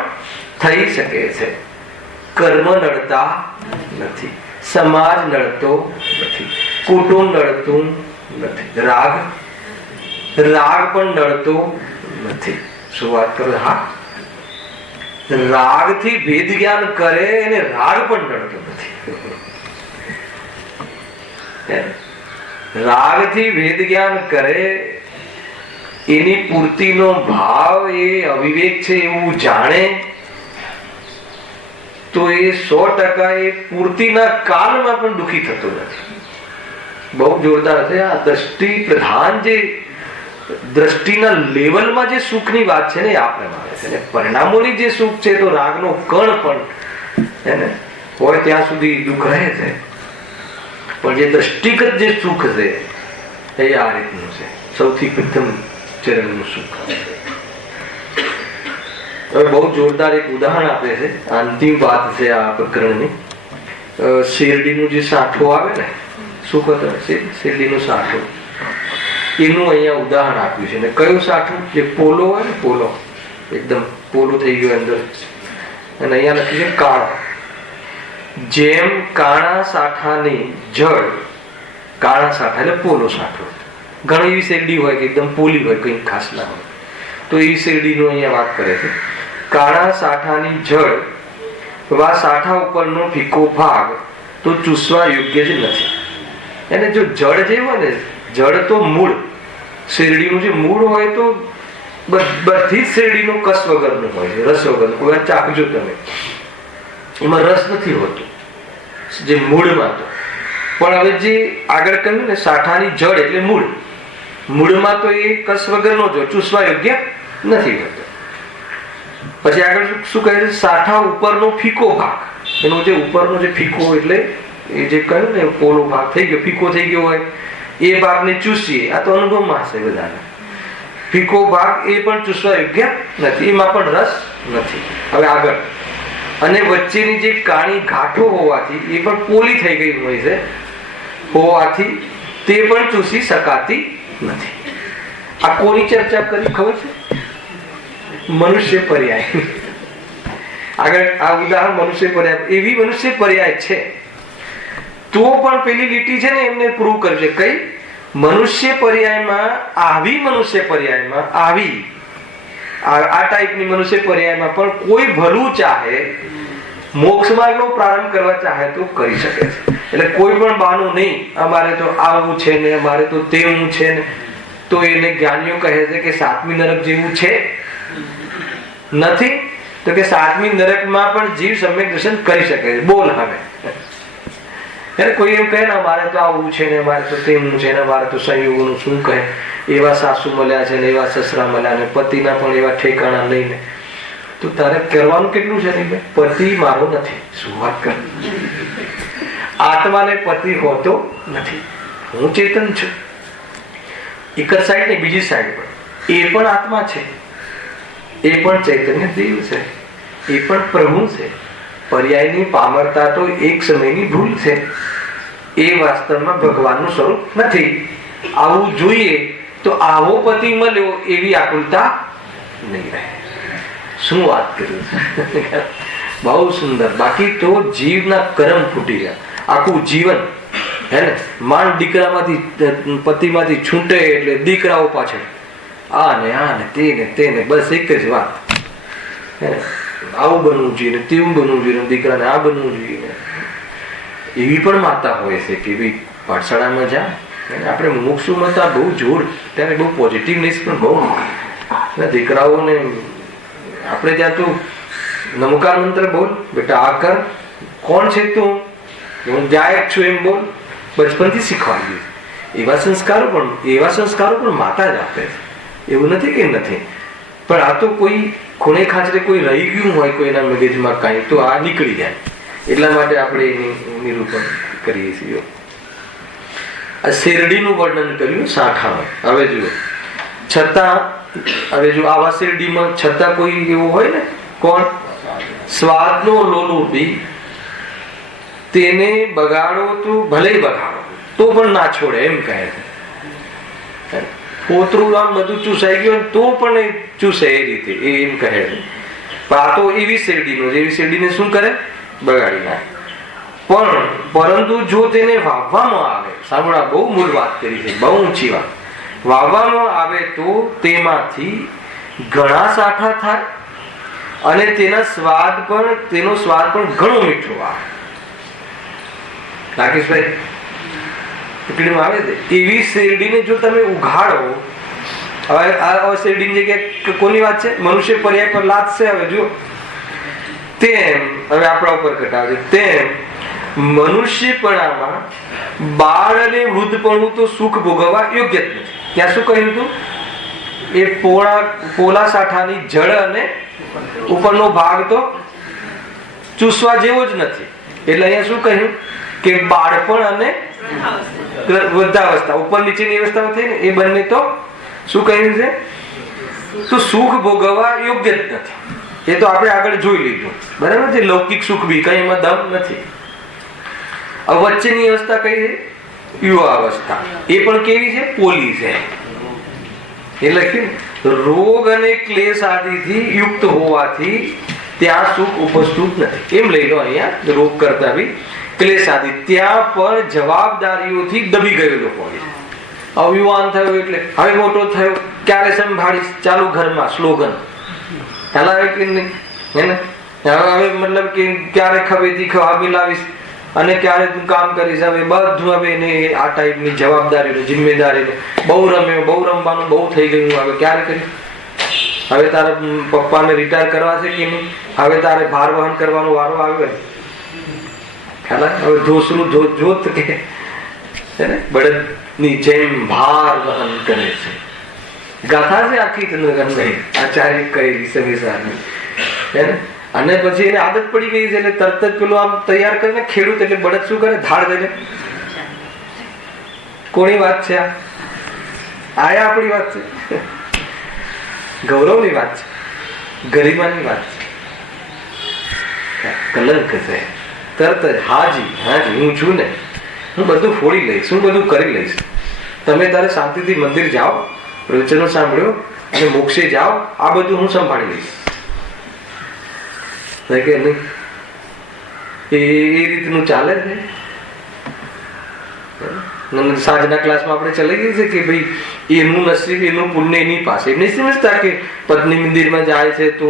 થઈ શકે છે. કર્મ નડતા નથી, સમાજ નડતો નથી, કુટુંબ નડતું નથી, રાગ પણ નડતો નથી. શું વાત કરો? હા, રાગ થી ભેદ જ્ઞાન કરે એને રાગ પણ નડતો નથી. રાગ થી ભેદ જ્ઞાન કરે એની પૂર્તિનો ભાવ એ અવિવેક છે એવું જાણે તો એ 100% એ પૂર્તિના કાળમાં પણ દુઃખી થતો નથી. બહુ જોરદાર છે આ દ્રષ્ટિ પ્રધાન જે દ્રષ્ટિના લેવલમાં જે સુખની વાત છે ને એ આ પ્રમાણે છે. પરિણામોની જે સુખ છે તો રાગનો કણ પણ એને હોય ત્યાં સુધી દુઃખ રહે છે, પણ જે દ્રષ્ટિગત જે સુખ છે એ આ રીતનું છે. સૌથી પ્રથમ ચરણનું સુખ. હવે બહુ જોરદાર એક ઉદાહરણ આપે છે. અંતિમ વાત છે આ પ્રકરણની. શેરડીનું જે સાઠો આવે ને, શું કહે શેરડીનું સાઠો, એનું અહીંયા ઉદાહરણ આપ્યું છે. ને કયું સાઠું? જે પોલો હોય ને, પોલો એકદમ પોલો થઈ ગયો અંદર, અને અહીંયા લખ્યું છે કાળો. જેમ કાણા સાઠાની જળ, કાણા સાઠા એટલે પોલો સાઠો. ઘણી એવી શેરડી હોય કે એકદમ પોલી હોય, કંઈ ખાસ ના હોય, તો એ શેરડીનો અહીંયા વાત કરે છે. કાળા સાઠાની જળ વા સાઠા ઉપરનો ફીકો ભાગ તો ચૂસવા યોગ્ય જ નથી. એને જો જળ જે હોય ને, જળ તો મૂળ શેરડીનું જે મૂળ હોય તો બધી જ શેરડીનો કસ વગરનું હોય છે, રસ વગરનું. કોઈ વાર ચાખજો તમે, એમાં રસ નથી હોતો જે મૂળમાં તો. પણ હવે જે આગળ કહ્યું ને સાઠાની જળ એટલે મૂળ, મૂળમાં તો એ કસ વગરનો જો ચૂસવા યોગ્ય નથી હોતો. પછી આગળ શું કહે છે? સાઠા ઉપરનો ફીકો ભાગ. એનો જે ઉપરનો જે ફીકો એટલે એ જે કહ્યું ને પોલો ભાગ થઈ ગયો, ફીકો થઈ ગયો હોય, એ ભાગને ચૂસીએ. આ તો અનુભવમાં હશે બધાને. ફીકો ભાગ એ પણ ચૂસવા યોગ્ય નથી, એમાં પણ રસ નથી. હવે આગળ, અને વચ્ચેની જે કાણી ગાંઠો હોવાથી એ પણ પોલી થઈ ગઈ હોય છે, હોવાથી તે પણ ચૂસી શકાતી નથી. આ કોની ચર્ચા કરી ખબર છે? મનુષ્ય પર્યાય. આગળ આ ઉદાહરણ મનુષ્ય પર્યાય, એવી મનુષ્ય પર્યાય છે તો પણ પેલી લીટી છે ને એમને પ્રૂવ કરશે. કઈ? મનુષ્ય પર્યાયમાં આવી, મનુષ્ય પર્યાયમાં આવી, આ ટાઈપની મનુષ્ય પર્યાયમાં પણ કોઈ ભલું ચાહે, મોક્ષ માર્ગનો પ્રારંભ કરવા ચાહે તો કરી શકે છે. એટલે કોઈ પણ બહાનું નહીં, અમારે તો આવું છે ને, અમારે તો તેવું છે ને. તો એને જ્ઞાનીઓ કહે છે કે સાતમી નરક જેવું છે નથી, તો કે સાતમી નરકમાં પણ જીવ સમ્યક દર્શન કરી શકે છે. બોલ હવે કોઈ એમ કહે ને અમારે તો આવું છે ને, અમારે તો તેવું છે ને, અમારે તો સંયોગોનું શું કહે, એવા સાસુ મળ્યા છે ને, એવા સસરા મળ્યા ને, પતિના પણ એવા ઠેકાણા નહીં ને. તો તારે કરવાનું કેટલું છે? નહીં, પતિ મારો નથી. શું વાત કર? આત્માને પતિ હોતો નથી. હું ચેતન છું. એક જ સાઈડ ને બીજી સાઈડ પર એ પણ આત્મા છે, એ પણ ચૈતન્ય દેવ છે, એ પણ પ્રભુ છે. પર્યાયની પામરતા તો એક સમયની ભૂલ છે, એ વાસ્તવમાં ભગવાનનું સ્વરૂપ નથી. આવું જોઈએ તો આવો પતિ મળ્યો એવી આકુલતા નહીં રહે. શું વાત કરી? બહુ સુંદર. બાકી તો જીવના કરમ ફૂટી ગયા. આખું જીવન હે ને, માંડ દીકરામાંથી પતિમાંથી છૂટે એટલે દીકરાઓ પાછળ આ ને તે ને બસ એક જ વાત. આવું બનવું જોઈએ, તેવું બનવું જોઈએ, દીકરાને આ બનવું જોઈએ. એવી પણ માતા હોય છે કે ભાઈ પાઠશાળામાં જા, આપણે મોક્ષમાં હતા બહુ જોર, ત્યારે બહુ પોઝિટિવનેસ પણ બહુ. દીકરાઓને આપણે ત્યાં તો નમકાર મંત્ર બોલ બેટા, આ કર, કોણ છે તું, હું જાય છું એમ બોલ, બચપનથી શીખવાડી. એવા સંસ્કારો પણ માતા જ આપે છે. એવું નથી કે નથી, પણ આ તો કોઈ ખૂણે ખાંચરે કોઈ રહી ગયું હોય કોઈના મગજમાં કાંઈ, તો આ નીકળી જાય. એટલા માટે આપણે એની નિરૂપણ કરીએ છીએ. આ શેરડીનું વર્ણન કર્યું સાઠામાં. હવે જુઓ, છતાં હવે જો આવા શેરડીમાં છતાં કોઈ એવું હોય ને, કોણ? સ્વાદનો લોલુપી, તેને બગાડો તો ભલે બગાડો તો પણ ના છોડે, એમ કહે છે. પોતરું આમ બધું ચૂસાઈ ગયું તો પણ એ ચૂસે એ રીતે એમ કહે છે. પણ આ તો એવી શેરડીનો છે, એવી શેરડીને શું કરે? બગાડી નાખે. પણ પરંતુ જો તેને વાવવામાં આવે, સાંભળો, બહુ મૂળ વાત કરી છે, બહુ ઊંચી વાત. વાવવામાં આવે તો તેમાંથી ઘણા સાઠા થાય અને તેનો સ્વાદ પણ ઘણો મીઠો આવે. રાકેશભાઈ, ટુકડીમાં આવે છે એવી શેરડીને જો તમે ઉઘાડો, હવે આ શેરડીની જગ્યાએ કોની વાત છે? મનુષ્ય પર્યાય પર લાદશે. હવે જો તેમ, હવે આપણા ઉપર કટાવે છે, તેમ મનુષ્યપણામાં બાળ અને વૃદ્ધપણું તો સુખ ભોગવવા યોગ્ય જ નથી. ત્યાં શું કહ્યું હતું? એ પોલા સાઠાની જળ અને ઉપરનો ભાગ તો ચૂસવા જેવો જ નથી. એટલે અહીંયા શું કહ્યું કે બાળપણ અને વૃદ્ધાવસ્થા, ઉપર નીચેની અવસ્થાઓ થઈ ને, એ બંને તો શું કહ્યું છે? તો સુખ ભોગવવા યોગ્ય જ નથી. એ તો આપણે આગળ જોઈ લીધું, બરાબર છે. લૌકિક સુખ બી કઈ એમાં દમ નથી. વચ્ચેની અવસ્થા કઈ છે? યુવા અવસ્થા. એ પણ કેવી છે? પોલી છે. એ લખ્યું રોગ અને ક્લેશ આદિથી યુક્ત હોવાથી ત્યાં સુખ ઉપજતું નથી. એમ લઈ લો, અહીંયા રોગ કરતા બી ક્લેશ આદિ, ત્યાં પણ જવાબદારીઓથી દબી ગયેલો હોય. હવે યુવાન થયો એટલે હવે મોટો થયો, ક્યારે સંભાળીશ? ચાલુ ઘરમાં સ્લોગન હલાવે કે નહીં, હે ને? હવે મતલબ કે ક્યારે ખવેથી ખવા મિલાવીશ અને ક્યારે તું કામ કરીશ. હવે બધું હવે એને આ ટાઈપની જવાબદારી, જિમ્મેદારી, બહુ રમ્યો, બહુ રમવાનું બહુ થઈ ગયું, હવે ક્યારે કરીશ? હવે તારા પપ્પાને રિટાયર કરવા છે કે નહીં? હવે તારે ભાર વહન કરવાનો વારો આવ્યો. હવે ધોસરું જોત કે બળદની જેમ ભાર વહન કરે છે. ગાથા છે આખી ચંદ્રકાંત આચાર્ય કહેલી સમીસારની, હે ને? અને પછી એને આદત પડી ગઈ છે એટલે તરત જ પેલું આમ તૈયાર કરીને ખેડૂત એટલે બળદ શું કરે? ધાડ દઈને. કોની વાત છે આ? આપણી વાત છે, ગૌરવની વાત છે, ગરિમાની વાત છે. કલંક છે. તરત જ હાજી હું છું ને, હું બધું ફોડી લઈશ, હું બધું કરી લઈશ. તમે તારે શાંતિથી મંદિર જાઓ, પ્રવચનો સાંભળ્યો અને મોક્ષે જાઓ, આ બધું હું સંભાળી લઈશ. કે નહીં? એ રીતનું ચાલે છે. સાંજના ક્લાસમાં આપણે ચલી ગઈ છે કે ભાઈ એનું નસીબ, એનું પુણ્ય એની પાસે. એમ નહીં સમજતા કે પત્ની મંદિરમાં જાય છે તો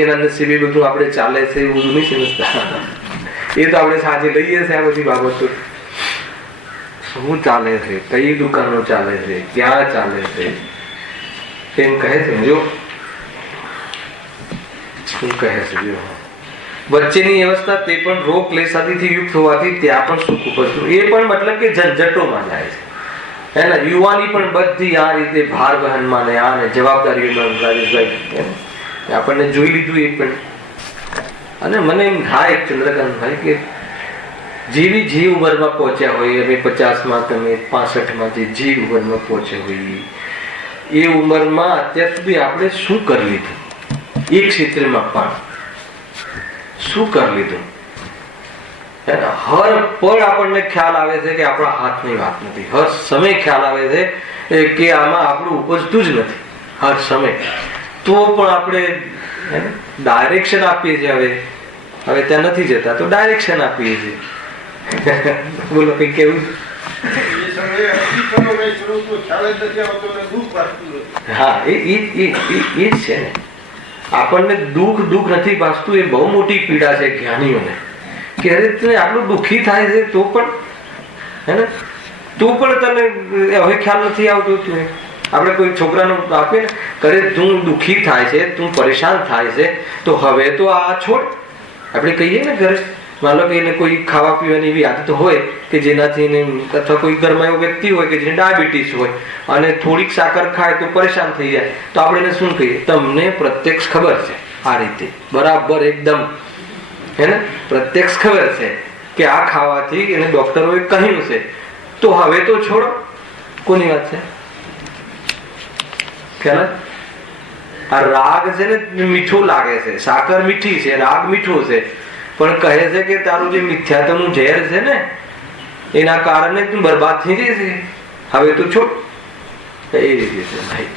એના નસીબે બધું આપણે ચાલે છે, એવું બધું નહીં સમજતા. એ તો આપણે સાંજે લઈએ છીએ આ બધી બાબતો. શું ચાલે છે, કઈ દુકાનો ચાલે છે, ક્યાં ચાલે છે, એમ કહે છે. જો શું કહે છે? જો વચ્ચેની અવસ્થા તે પણ રોગ ક્લેશાદિથી યુક્ત હોવાથી ત્યાં પણ સુખ ઉપજતું. એ પણ મતલબ કે ઝંઝટોમાં જાય છે, હે ને? યુવાની પણ બધી આ રીતે ભાર વહનમાં ને આ ને જવાબદારીઓમાં. રાજેશભાઈ આપણને જોઈ લીધું એ પણ. અને મને એમ થાય ચંદ્રકાંતભાઈ કે જેવી જે ઉંમરમાં પહોંચ્યા હોય, અમે 50માં, તમે 65માં, જે ઉંમરમાં પહોંચ્યા હોય એ ઉંમરમાં અત્યાર સુધી આપણે શું કરી લીધું? એક ક્ષેત્રમાં પણ શું કરી લીધું? હર પળ આપણને ખ્યાલ આવે છે કે આપણા હાથની વાત નથી. હર સમય ખ્યાલ આવે છે કે આમાં આપણું ઉપજતું જ નથી. હર સમય તો પણ આપણે ડાયરેક્શન આપીએ છીએ. હવે ત્યાં નથી જતા તો ડાયરેક્શન આપીએ છીએ. બોલો કઈ કેવું? હા, એ જ છે ને. આપણને દુઃખ નથી ભાસતું. એ બહુ મોટી પીડા છે જ્ઞાનીઓને કે અરે તને આટલું દુઃખી થાય છે તો પણ, હે ને? તું પણ તને હવે ખ્યાલ નથી આવતો. તું આપણે કોઈ છોકરાને આપીએ ને, કરે તું દુઃખી થાય છે, તું પરેશાન થાય છે તો હવે તો આ છોડ. આપણે કહીએ ને ઘરે, માનો કે એને કોઈ ખાવા પીવાની એવી આદત હોય કે જેનાથી અથવા કોઈ ઘરમાં એવો વ્યક્તિ હોય કે જેને ડાયાબિટીસ હોય અને થોડીક સાકર ખાય તો પરેશાન થઈ જાય, તો આપણે એને શું કહીએ? તમને પ્રત્યક્ષ ખબર છે આ રીતે બરાબર એકદમ, હે ને? પ્રત્યક્ષ ખબર છે કે આ ખાવાથી એને ડોક્ટરોએ કહ્યું છે તો હવે તો છોડો. કોની વાત છે? ખ્યાલ? આ રાગ છે ને મીઠો લાગે છે, સાકર મીઠી છે, રાગ મીઠો છે, પણ કહે છે કે તારું જે મિથ્યાત્વનું ઝેર છે ને એના કારણે તું બરબાદ થઈ જશે. હવે તું છોડ. એ રીતે છે ભાઈ.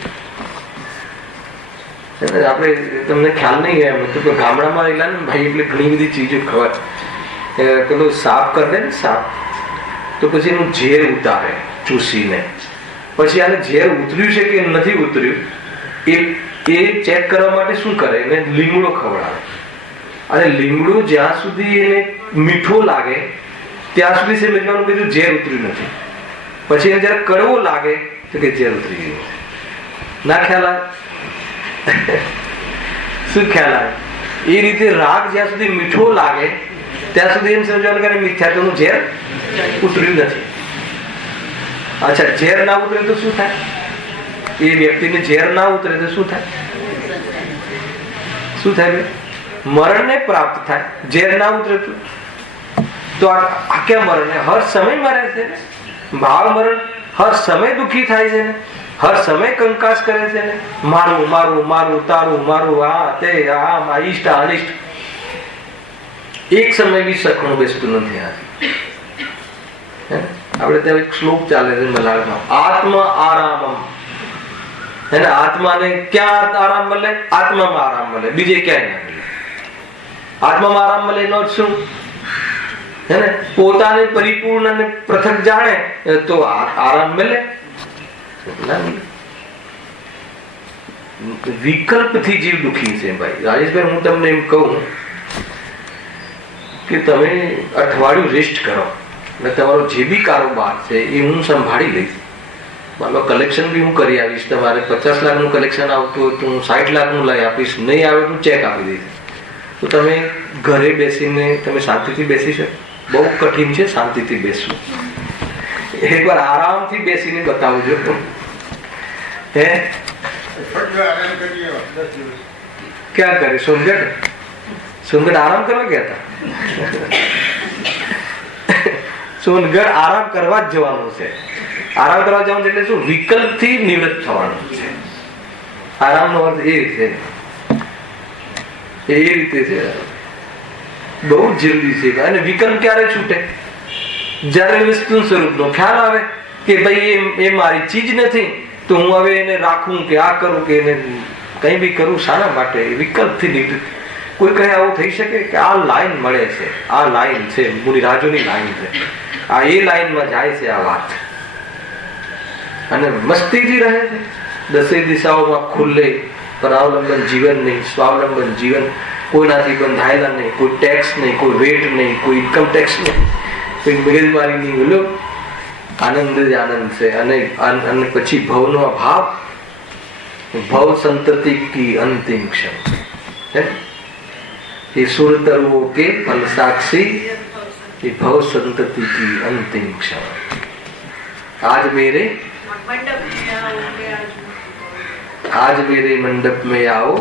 આપણે તમને ખ્યાલ નહીં ગયા એમ તો ગામડામાં રહેલા ને ભાઈ એટલે ઘણી બધી ચીજો ખબર. પેલો સાપ કરે ને સાપ, તો પછી એનું ઝેર ઉતારે ચૂસીને, પછી આને ઝેર ઉતર્યું છે કે નથી ઉતર્યું એ ચેક કરવા માટે શું કરે, એને લીમડો ખવડાવે. અને લીમડો જ્યાં સુધી એને મીઠો લાગે ત્યાં સુધી સમજવાનું કે ઝેર ઉતર્યું નથી. પછી એને જયારે કડવો લાગે તો કે ઝેર ઉતરી ગયું. ના ખ્યાલ આવે? શું ખ્યાલ આવે? એ રીતે રાગ જ્યાં સુધી મીઠો લાગે ત્યાં સુધી એમ સમજવાનું કે મિથ્યાત્વનું ઝેર ઉતર્યું નથી. અચ્છા, ઝેર ના ઉતરે તો શું થાય? એ વ્યક્તિને ઝેર ના ઉતરે તો શું થાય? શું થાય? મરણ ને પ્રાપ્ત થાય. ઝેર ના ઉતરે તો આ ક્યાં મરણ? હર સમય મરે છે ને. ભાવ મરણ હર સમય દુઃખી થાય છે ને, હર સમય કંકાસ કરે છે ને. મારું મારું મારું, તારું મારું, આ તે આમ ઈષ્ટ અનિષ્ટ. એક સમય બી સખણું બેસતું નથી. આપણે ત્યાં એક શ્લોક ચાલે છે મલાળમાં, આત્મ આરામમ. એને આત્માને ક્યાં આરામ મળે? આત્મામાં આરામ મળે, બીજે ક્યાંય ના મળે. આત્મામાં આરામ મળે એનો શું? હે ને, પોતાને પરિપૂર્ણ અને પૃથક જાણે તો આરામ મળે ના મળે. વિકલ્પથી જીવ દુઃખી છે ભાઈ. રાજેશભાઈ, હું તમને એમ કહું કે તમે અઠવાડિયું રેસ્ટ કરો અને તમારો જે બી કારોબાર છે એ હું સંભાળી લઈશ. મારો કલેક્શન બી હું કરી આવીશ. તમારે 50 લાખનું કલેક્શન આવતું હોય તો હું 60 લાખનું લઈ આપીશ. નહીં આવે તો ચેક આપી દઈશ. તો તમે ઘરે બેસીને તમે શાંતિથી બેસી શકો? બહુ કઠિન છે શાંતિથી બેસવું. એકવાર આરામથી બેસીને બતાવજો. હે ક્યાં કરે? સોનગઢ આરામ કરવા ગયા હતા. સોનગઢ આરામ કરવા જ જવાનું છે. આરામ કરવા જવાનું એટલે શું? વિકલ્પથી નિવૃત્ત થવાનું છે. આરામનો અર્થ એ રીતે છે. બહુ જરૂરી છે. અને વિકલ્પ ક્યારે છૂટે? જયારે વસ્તુ સ્વરૂપનો ખ્યાલ આવે કે ભાઈ એ મારી ચીજ નથી, તો હું હવે એને રાખું કે આ કરું કે એને કઈ બી કરું શાના માટે? વિકલ્પથી નિવૃત્ત. કોઈ કહે આવું થઈ શકે કે આ લાઈન મળે છે, આ લાઈન છે મુનિરાજોની લાઈન છે, આ એ લાઈનમાં જાય છે આ વાત, અને મસ્તીથી રહે છે. 10 દિશાઓમાં ખુલ્લે પરાવલંબન જીવન નહીં, સ્વાવલંબન જીવન. કોઈનાથી બંધાયેલા નહીં, કોઈ ટેક્સ નહીં, કોઈ વેટ નહીં, કોઈ ઇન્કમ ટેક્સ નહીં, કોઈ મગજમારી નહીં. બોલો, આનંદ જ આનંદ છે. અને પછી ભવનો અભાવ, ભવ સંતતિ કી અંતિમ ક્ષણ. ये सुर तरुओं के फल साक्षी, ये भव संतति की अंतिम क्षण. आज मेरे मंडप में आओ,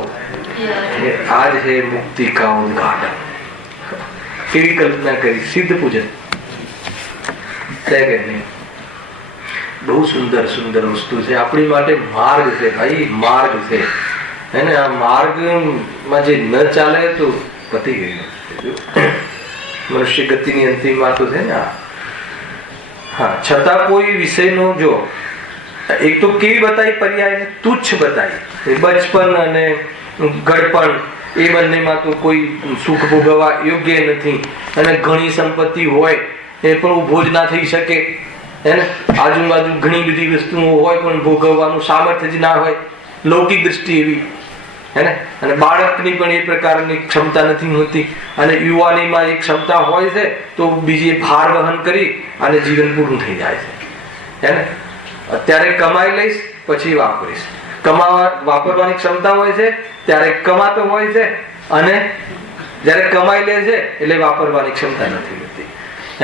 आज है मुक्ति का उद्घाटन. केवी कल्पना करी? सिद्ध पूजन બહુ સુંદર સુંદર વસ્તુ છે. આપણી માટે માર્ગ છે ભાઈ, માર્ગ છે. હે ને, આ માર્ગમાં જે ન ચાલે તો પતી ગયું. મનુષ્ય ગતિની અંતિમ વાતો છે ને. હા, છતાં કોઈ વિષયનો જો એક તો કેવી બતાવી પર્યાય, તુચ્છ બતાવી. બચપન અને ગળપણ એ બંનેમાં તો કોઈ સુખ ભોગવવા યોગ્ય નથી. અને ઘણી સંપત્તિ હોય એ પણ ઉભો જ ના થઈ શકે. હે ને, આજુબાજુ ઘણી બધી વસ્તુઓ હોય પણ ભોગવવાનું સામર્થ્ય જ ના હોય. લૌકિક દ્રષ્ટિ એવી. હે ને, અને બાળકની પણ એ પ્રકારની ક્ષમતા નથી હોતી. અને યુવાનીમાં એક ક્ષમતા હોય છે તો બીજી ભાર વહન કરી અને જીવન પૂરું થઈ જાય છે. હે ને, અત્યારે કમાઈ લઈશ પછી વાપરીશ. વાપરવાની ક્ષમતા હોય છે ત્યારે કમાતો હોય છે, અને જયારે કમાઈ લે છે એટલે વાપરવાની ક્ષમતા નથી હોતી.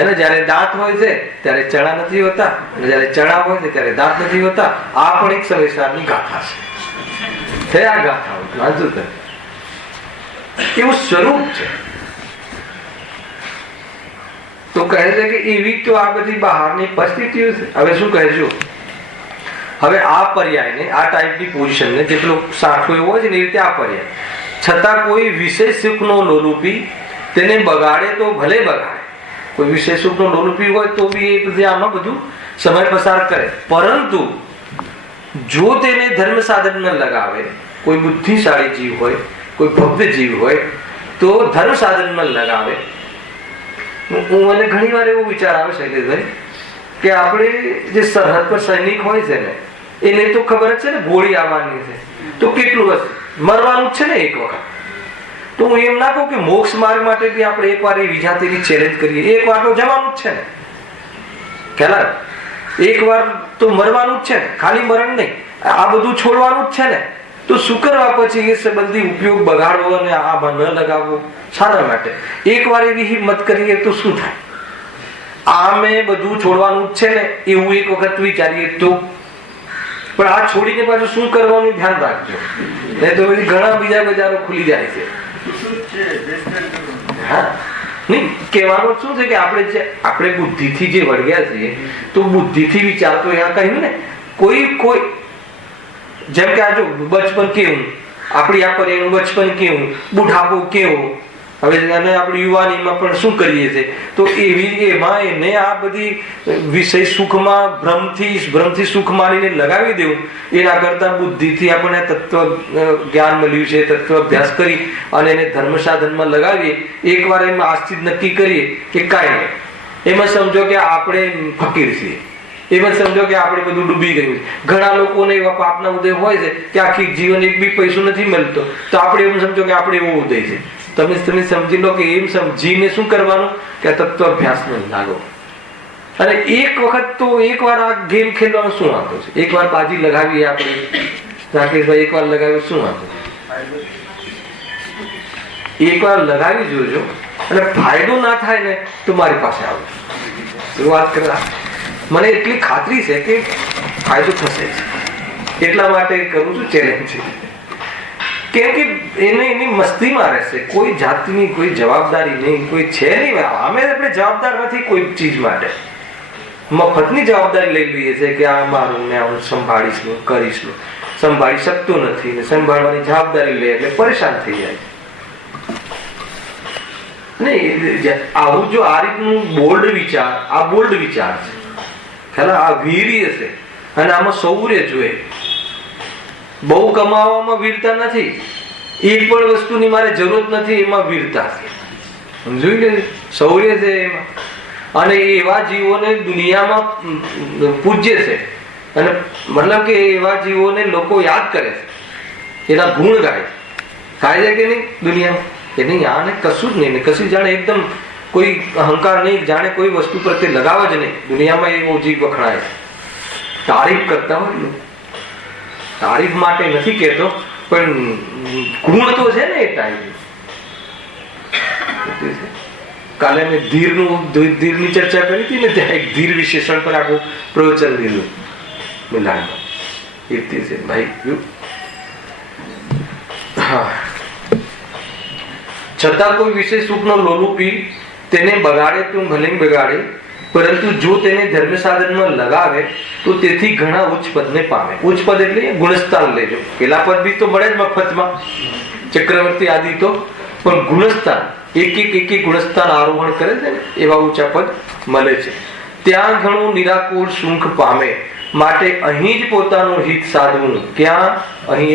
એને જયારે દાંત હોય છે ત્યારે ચણા નથી હોતા, અને જયારે ચણા હોય છે ત્યારે દાંત નથી હોતા. આ પણ એક સંસારની ગાથા છે. આ ગાથાઓ એવું સ્વરૂપ છે. તો કહે છે કે એવી તો આ બધી બહારની પરિસ્થિતિઓ છે. હવે શું કહેજો? હવે આ પર્યાયને, આ ટાઈપની પોઝિશનને જેટલો સાઠો એવો હોય છે ને એ રીતે આ પર્યાય, છતાં કોઈ વિશેષ સુખનો લોલુપી તેને બગાડે તો ભલે બગાડે. કોઈ વિશેષ સુખનો લોલુપી હોય તો બી એ આમાં બધું સમય પસાર કરે. પરંતુ જો તેને ધર્મ સાધનમાં લગાવે, કોઈ બુદ્ધિશાળી જીવ હોય, કોઈ ભવ્ય જીવ હોય, તો ધર્મ સાધનમાં લગાવે. મને ઘણી વાર એવો વિચાર આવે શૈલેષભાઈ કે આપણે જે સરહદ પર સૈનિક હોય છે ને, એને તો ખબર જ છે ને ગોળી આવવાની છે, તો કેટલું હશે, મરવાનું જ છે ને એક વખત. તો હું એમ ના કહું કે મોક્ષ માર્ગ માટે બી આપણે એકવાર એ વિજાતિની ચેલેન્જ કરીએ, એકવાર તો જવાનું જ છે ને, ખ્યાલ, એકવાર તો મરવાનું જ છે ને, ખાલી મરણ નહીં, આ બધું છોડવાનું જ છે ને. તો શું કરવા પછી એ સંબંધી ઉપયોગ બગાડવો અને આમાં ન લગાવવો શાના માટે? એકવાર એવી હિંમત કરીએ તો શું થાય? આમે બધું છોડવાનું જ છે ને એવું એક વખત વિચારીએ તો. પણ આ છોડીને પાછું શું કરવાનું ધ્યાન રાખજો, નહીં તો પછી ઘણા બીજા બજારો ખુલી જાય છે. હા, નહીં કહેવાનું શું છે કે આપણે બુદ્ધિથી જે વળગ્યા છીએ, તો બુદ્ધિથી વિચારતો અહીંયા કહ્યું ને, કોઈ જેમ કે આ જો બચપન કેવું, આપણી આ પર્યાયનું બચપન કેવું, બુઢાપો કેવો, હવે આપણી યુવાનીમાં પણ શું કરીએ છીએ, તો એમાં એને આ બધી વિષય સુખમાં ભ્રમથી સુખ માનીને લગાવી દેવું, એના કરતા બુદ્ધિથી આપણને તત્વ જ્ઞાન મળ્યું છે, તત્વ અભ્યાસ કરી અને એને ધર્મ સાધનમાં લગાવીએ. એકવાર એમાં આજથી જ નક્કી કરીએ કે કાંઈ નહીં, એમાં સમજો કે આપણે ફકીર છીએ, એમાં સમજો કે આપણે બધું ડૂબી ગયું છે. ઘણા લોકોને એવા પાપના ઉદય હોય છે કે આખી જીવન એક બી પૈસો નથી મળતો, તો આપણે એવું સમજો કે આપણે એવો ઉદય છે. તમે સમજી લો કે એમ સમજીને શું કરવાનું કે તત્વ અભ્યાસમાં લાગો. અને એક વખત તો એકવાર આ ગેમ ખેલવાનો શું વાંધો છે? એકવાર બાજી લગાવીએ આપણે, રાકેશભાઈ, એકવાર લગાવીએ શું વાંધો? એકવાર લગાવી જોજો, અને ફાયદો ના થાય ને તો મારી પાસે આવો, વાત કરવા. મને એટલી ખાતરી છે કે ફાયદો થશે જ, એટલા માટે કરું છું ચેલેન્જ છે. કેમ કે એની મસ્તીમાં રહેશે, કોઈ જાતની કોઈ જવાબદારી નહીં, કોઈ છે નહીં. આપણે જવાબદાર નથી કોઈ ચીજ માટે, મફતની જવાબદારી લઈ લઈએ છીએ કે આ મારું ને હું સંભાળીશ નું કરીશ નું. સંભાળી શકતો નથી ને સંભાળવાની જવાબદારી લે એટલે પરેશાન થઈ જાય. નહીં, આવું જો આ રીતનું બોલ્ડ વિચાર, આ બોલ્ડ વિચાર છે, ખ્યાલ, આ વીર્ય છે, અને આમાં શૌર્ય જોઈએ. બહુ કમાવામાં વીરતા નથી, એક પણ વસ્તુની મારે જરૂરત નથી, એમાં વીરતા છે. સમજી લે, શૌર્ય છે એમાં. અને એવા જીવોને દુનિયામાં પૂજ્ય છે, અને મતલબ કે એવા જીવોને લોકો યાદ કરે છે, એના ગુણ ગાય છે કે નહીં દુનિયામાં? કે નહીં, આને કશું જ નહીં, કશું જાણે એકદમ કોઈ અહંકાર નહીં, જાણે કોઈ વસ્તુ પ્રત્યે લગાવ જ નહીં. દુનિયામાં એવો જીવ વખણાય, તારીફ કરતા હોય. તારીફ માટે નથી કહેતો, પણ ગુણ તો છે ને એ ટાઈમ. કાલે મેં ધીરની ચર્ચા કરી હતી ને, ત્યાં એક ધીર વિશેષણ પર આખું પ્રવચન લીધું મિલાનમાં. એ છે ભાઈ. હા, છતાં કોઈ વિશેષ સુખનો લોલુપી તેને બગાડે તો ભલે બગાડે, પરંતુ જો તેને ધર્મ સાધનમાં લગાવે તો તેથી ઘણા ઉચ્ચ પદને પામે. ઉચ્ચ પદ એટલે ગુણસ્થાન લેજો. પેલા પદ બી તો મળે જ મફતમાં, ચક્રવર્તી આદિ તો, પણ ગુણસ્થાન એક ગુણસ્થાન આરોહણ કરે છે ને, એવા ઊંચા પદ મળે છે. ત્યાં ઘણું નિરાકુળ સુખ પામે, માટે અહીં જ પોતાનું હિત સાધવું. ક્યાં? અહીં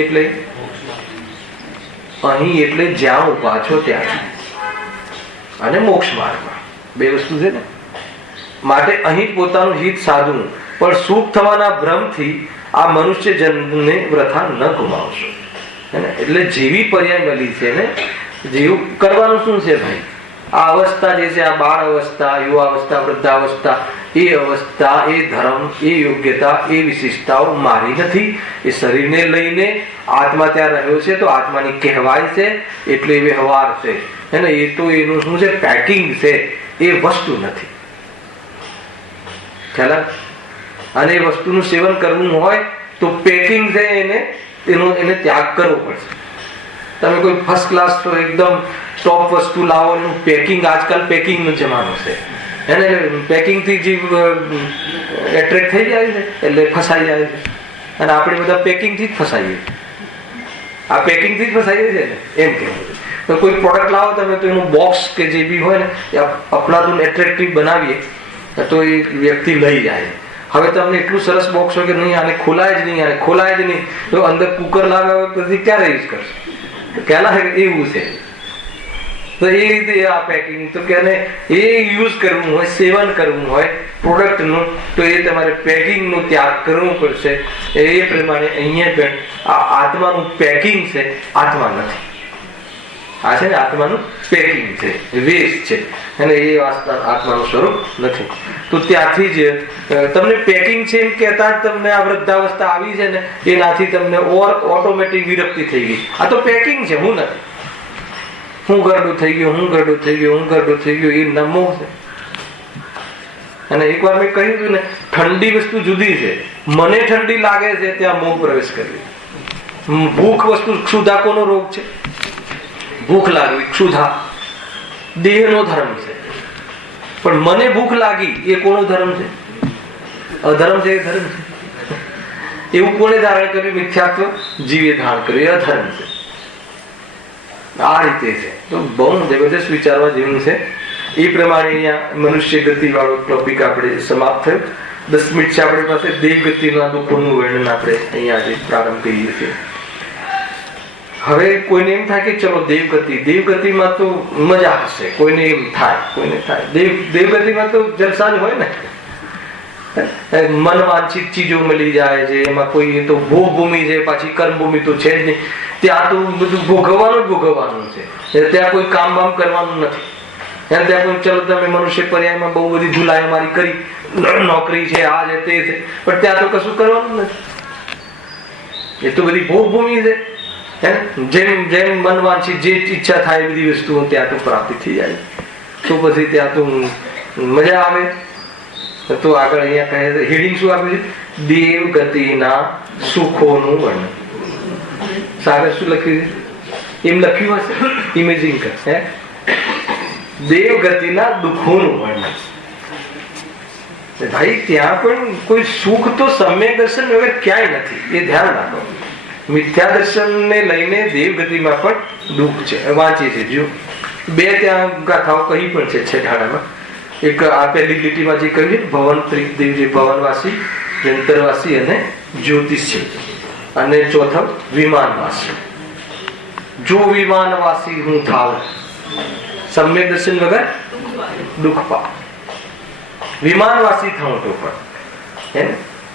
એટલે જ્યાં ઉભા છો ત્યાં, અને મોક્ષ માર્ગમાં બે વસ્તુ છે ને. માટે અહીં પોતાનું હિત સાધવું, પણ સુખ થવાના ભ્રમથી આ મનુષ્ય જન્મને વૃથા ન ગુમાવશો. એટલે જેવી પર્યાય મળી છે ને, જેવું કરવાનું શું છે ભાઈ? આ અવસ્થા જે છે, આ બાળ અવસ્થા, યુવા અવસ્થા, વૃદ્ધાવસ્થા, એ અવસ્થા, એ ધર્મ, એ યોગ્યતા, એ વિશિષ્ટતાઓ મારી નથી. એ શરીરને લઈને આત્મા ત્યાં રહ્યો છે, તો આત્માની કહેવાય છે, એટલે એ વ્યવહાર છે. એ તો એનું શું છે, પેકિંગ છે, એ વસ્તુ નથી. ખ્યાલ? અને એ વસ્તુનું સેવન કરવું હોય તો પેકિંગ છે, એને ત્યાગ કરવો પડશે. તમે કોઈ ફર્સ્ટ ક્લાસ તો એકદમ ટોપ વસ્તુ લાવો, એનું પેકિંગ, આજકાલ પેકિંગ નો જમાનો છે, એને પેકિંગ થી જીવ એટ્રેક્ટ થઈ જાય છે, એટલે ફસાઈ જાય છે. અને આપણે બધા પેકિંગ થી જ ફસાઈએ, આ પેકિંગ થી જ ફસાઈએ છે ને, એમ કેવું. તો કોઈ પ્રોડક્ટ લાવો તમે, તો એનું બોક્સ કે જે બી હોય ને, એ અપનાતું એટ્રેક્ટિવ બનાવીએ તો એ વ્યક્તિ લઈ જાય. હવે તમને એટલું સરસ બોક્સ હોય કે નહીં આને ખોલાય જ નહીં, આને ખોલાય જ નહીં, તો અંદર કુકર લાવ્યા હોય પછી ક્યારે યુઝ કરશો? ખ્યાલ એવું છે. તો એ રીતે આ પેકિંગ, તો કે એ યુઝ કરવું હોય, સેવન કરવું હોય પ્રોડક્ટનું, તો એ તમારે પેકિંગનો ત્યાગ કરવું પડશે. એ પ્રમાણે અહીંયા પણ આ આત્માનું પેકિંગ છે, આત્મા નથી. આ છે ને આત્માનું પેકિંગ છે, વેસ્ટ છે, અને એ આત્માનું સ્વરૂપ નથી. તો ત્યાંથી જ તમને પેકિંગ છે એમ કહેતા જ તમને આ વૃદ્ધાવસ્થા આવી છે ને, એનાથી તમને ઓટોમેટિક વિરક્તિ થઈ ગઈ. આ તો પેકિંગ છે, હું નથી. હું ગરડું થઈ ગયો, હું ગરડું થઈ ગયો, હું ગરડું થઈ ગયો, એ નમો છે. અને એકવાર મેં કહ્યું હતું ને, ઠંડી વસ્તુ જુદી છે. મને ઠંડી લાગે છે ત્યાં મોહ પ્રવેશ કરવી. ભૂખ વસ્તુ, ક્ષુધા કોનો રોગ છે? ભૂખ લાગવી, ક્ષુધા દેહનો ધર્મ છે. પણ મને ભૂખ લાગી એ કોનો ધર્મ છે? અધર્મ છે, એ ધર્મ છે. એવું કોને ધારણ કર્યું? મિથ્યાત્વ જીવે ધારણ કર્યું, એ અધર્મ છે. આ રીતે છે. તો બહુ જબરદસ્ત વિચારવા જેવું છે. એ પ્રમાણે અહીંયા મનુષ્ય ગતિ વાળો ટોપિક આપણે સમાપ્ત થયો. 10 મિનિટ છે આપણી પાસે. દેવ ગતિના દુઃખોનું વર્ણન આપણે અહીંયા આજે પ્રારંભ કરીએ છીએ. હવે કોઈને એમ થાય કે ચલો દેવગતિમાં તો મજા હશે, કોઈને એમ થાય, કોઈને થાય દેવગતિમાં તો જલસા જ હોય ને, મન વાંછિત ચીજો મળી જાય છે. એમાં કોઈ તો ભોગ ભૂમિ છે, પાછી કર્મ ભૂમિ તો છે જ નહીં. ત્યાં તો બધું ભોગવવાનું છે. ત્યાં કોઈ કામ બામ કરવાનું નથી. ત્યાં કોઈ ચલો તમે મનુષ્ય પર્યાયમાં બહુ બધી ધુલાઈ મારી કરી, નોકરી છે, આ છે, તે છે, પણ ત્યાં તો કશું કરવાનું નથી. એ તો બધી ભોગ ભૂમિ છે. જેમ જેમ મન વાંચી જે ઈચ્છા થાય બધી વસ્તુઓ ત્યાં તો પ્રાપ્તિ થઈ જાય. તો પછી ત્યાં તો મજા આવે. તો આગળ અહીંયા કહે છે, હેડિંગ શું આપ્યું છે? દેવ ગતિના સુખોનું વર્ણન. સાગર શું લખ્યું છે? એમ લખ્યું હશે, ઇમેજિંગ કર. દેવ ગતિના દુઃખોનું વર્ણન. ભાઈ ત્યાં પણ કોઈ સુખ તો સમ્યક દર્શન વગર ક્યાંય નથી, એ ધ્યાન રાખો. મિથ્યા દર્શન ને લઈને દેવગતિમાં પણ દુઃખ છે. વાંચી છે જો બે ત્યાં ગાથાઓ કહી પણ છે છેડાણામાં. એક આ પહેલી લીટીમાં જે કહ્યું છે, ભવન ત્રિદેવ, જે ભવનવાસી, યંતરવાસી અને જ્યોતિષ છે. અને ચોથો વિમાનવાસી. જો વિમાનવાસી હું થાવ, સમ્યક દર્શન વગર દુઃખ પાવ. વિમાનવાસી થવું તો પણ.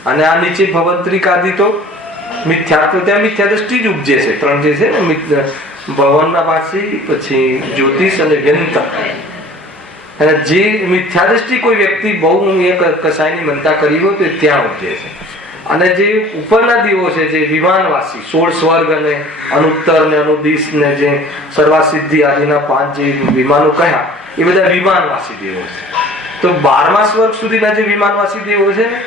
અને આ નીચે ભવંત્રિકાદી તો મિથ્યાત્વ, ત્યાં મિથ્યા દ્રષ્ટિ જ ઉપજે છે. 3 જે છે ને, ભવનના વાસી, પછી જ્યોતિષ અને વ્યંતર. અને જે મિથ્યા દ્રષ્ટિ કોઈ વ્યક્તિ બહુ કસાયની મનતા કરી હોય તો ત્યાં ઉપજે છે. અને જે ઉપરના દીવો છે, જે વિમાનવાસી, 16 સ્વર્ગ અને અનુત્તર ને અનુદિશ ને જે સર્વાસિદ્ધિ આદિના 5 જે વિમાનો કહ્યા, એ બધા વિમાનવાસી દેવો છે. તો 12મા સ્વર્ગ સુધીના જે વિમાનવાસી દેવો છે ને,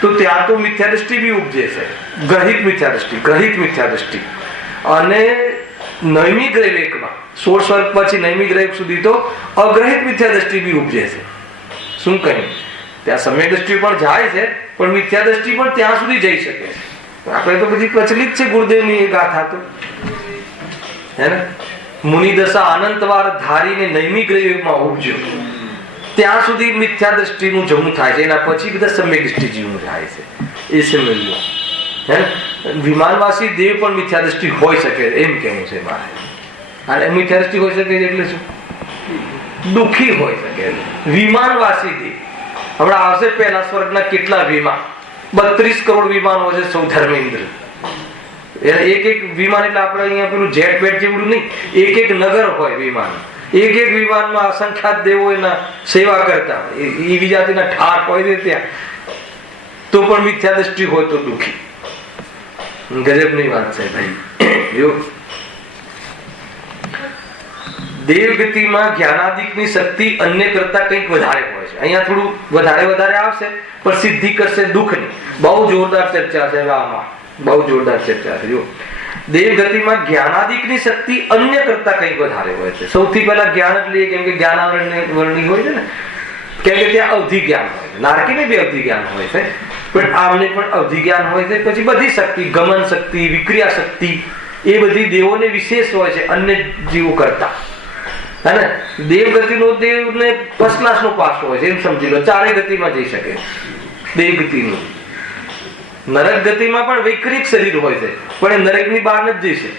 તો ત્યાં તો મિથ્યા દ્રષ્ટિ બી ઉપજે છે. ગ્રહિત મિથ્યા દ્રષ્ટિ. અને નવમી ગ્રહવેકમાં 16 સ્વર્ગ પછી નવમી ગ્રહવેક સુધી તો અગ્રહિત મિથ્યા દ્રષ્ટિ બી ઉપજે છે. શું કહ્યું? ત્યાં સમ્યક દ્રષ્ટિ પણ જાય છે, પણ મિથ્યા દ્રષ્ટિ પણ ત્યાં સુધી જઈ શકે છે. આપણે તો બધી પ્રચલિત છે ગુરુદેવની એ ગાથા તો, હે ને? મુનિ દશા અનંતવાર ધારીને નવમી ગ્રહવેકમાં ઉપજો, ત્યાં સુધી મિથ્યા દ્રષ્ટિનું જમું થાય છે. એના પછી બધા સમ્યક દ્રષ્ટિ જીવનું થાય છે. એ સમજવું. હે, વિમાનવાસી દેવ પણ મિથ્યા દ્રષ્ટિ હોઈ શકે એમ કેવું છે મારે. અને મિથ્યા દ્રષ્ટિ હોઈ શકે એટલે શું? દુઃખી હોઈ શકે. વિમાનવાસી દેવ હમણાં આવશે પહેલા સ્વર્ગના કેટલા વિમાન, 32 કરોડ વિમાનો છે. સૌ ધર્મેન્દ્ર એક વિમાન એટલે આપણે અહીંયા પેલું જેટ બેટ જેવડું નહીં, એક નગર હોય વિમાન. એક વિમાનમાં અસંખ્યાત દેવો એના સેવા કરતા હોય. એવી જાતિના ઠાક હોય છે ત્યાં. તો પણ મિથ્યા દ્રષ્ટિ હોય તો દુઃખી. ગજબની વાત છે ભાઈ. દેવગતિમાં જ્ઞાનાદિકની શક્તિ અન્ય કરતા કંઈક વધારે હોય છે. અહીંયા થોડું વધારે આવશે, પણ સિદ્ધિ કરશે દુઃખની. બહુ જોરદાર ચર્ચા છે આમાં, બહુ જોરદાર ચર્ચા છે. જો દેવગતિમાં જ્ઞાનાદિકની શક્તિ અન્ય કરતા કંઈક વધારે હોય છે. સૌથી પહેલા જ્ઞાન જ લઈએ, કેમ કે જ્ઞાનાવરણી હોય છે ને, કેમ કે ત્યાં અવધિ જ્ઞાન હોય છે. નારકીને બી અવધિ જ્ઞાન હોય છે, પણ આમને પણ અવધિ જ્ઞાન હોય છે. પછી બધી શક્તિ, ગમન શક્તિ, વિક્રિયા શક્તિ, એ બધી દેવોને વિશેષ હોય છે અન્ય જીવો કરતા. હે ને? દેવગતિનો દેવને ફર્સ્ટ ક્લાસનો પાસ હોય છે, એમ સમજી લો. ચારે ગતિમાં જઈ શકે. દેવગતિનું. નરક ગતિમાં પણ વૈકૃત શરીર હોય છે, પણ એ નરકની બહાર નથી જઈ શકે.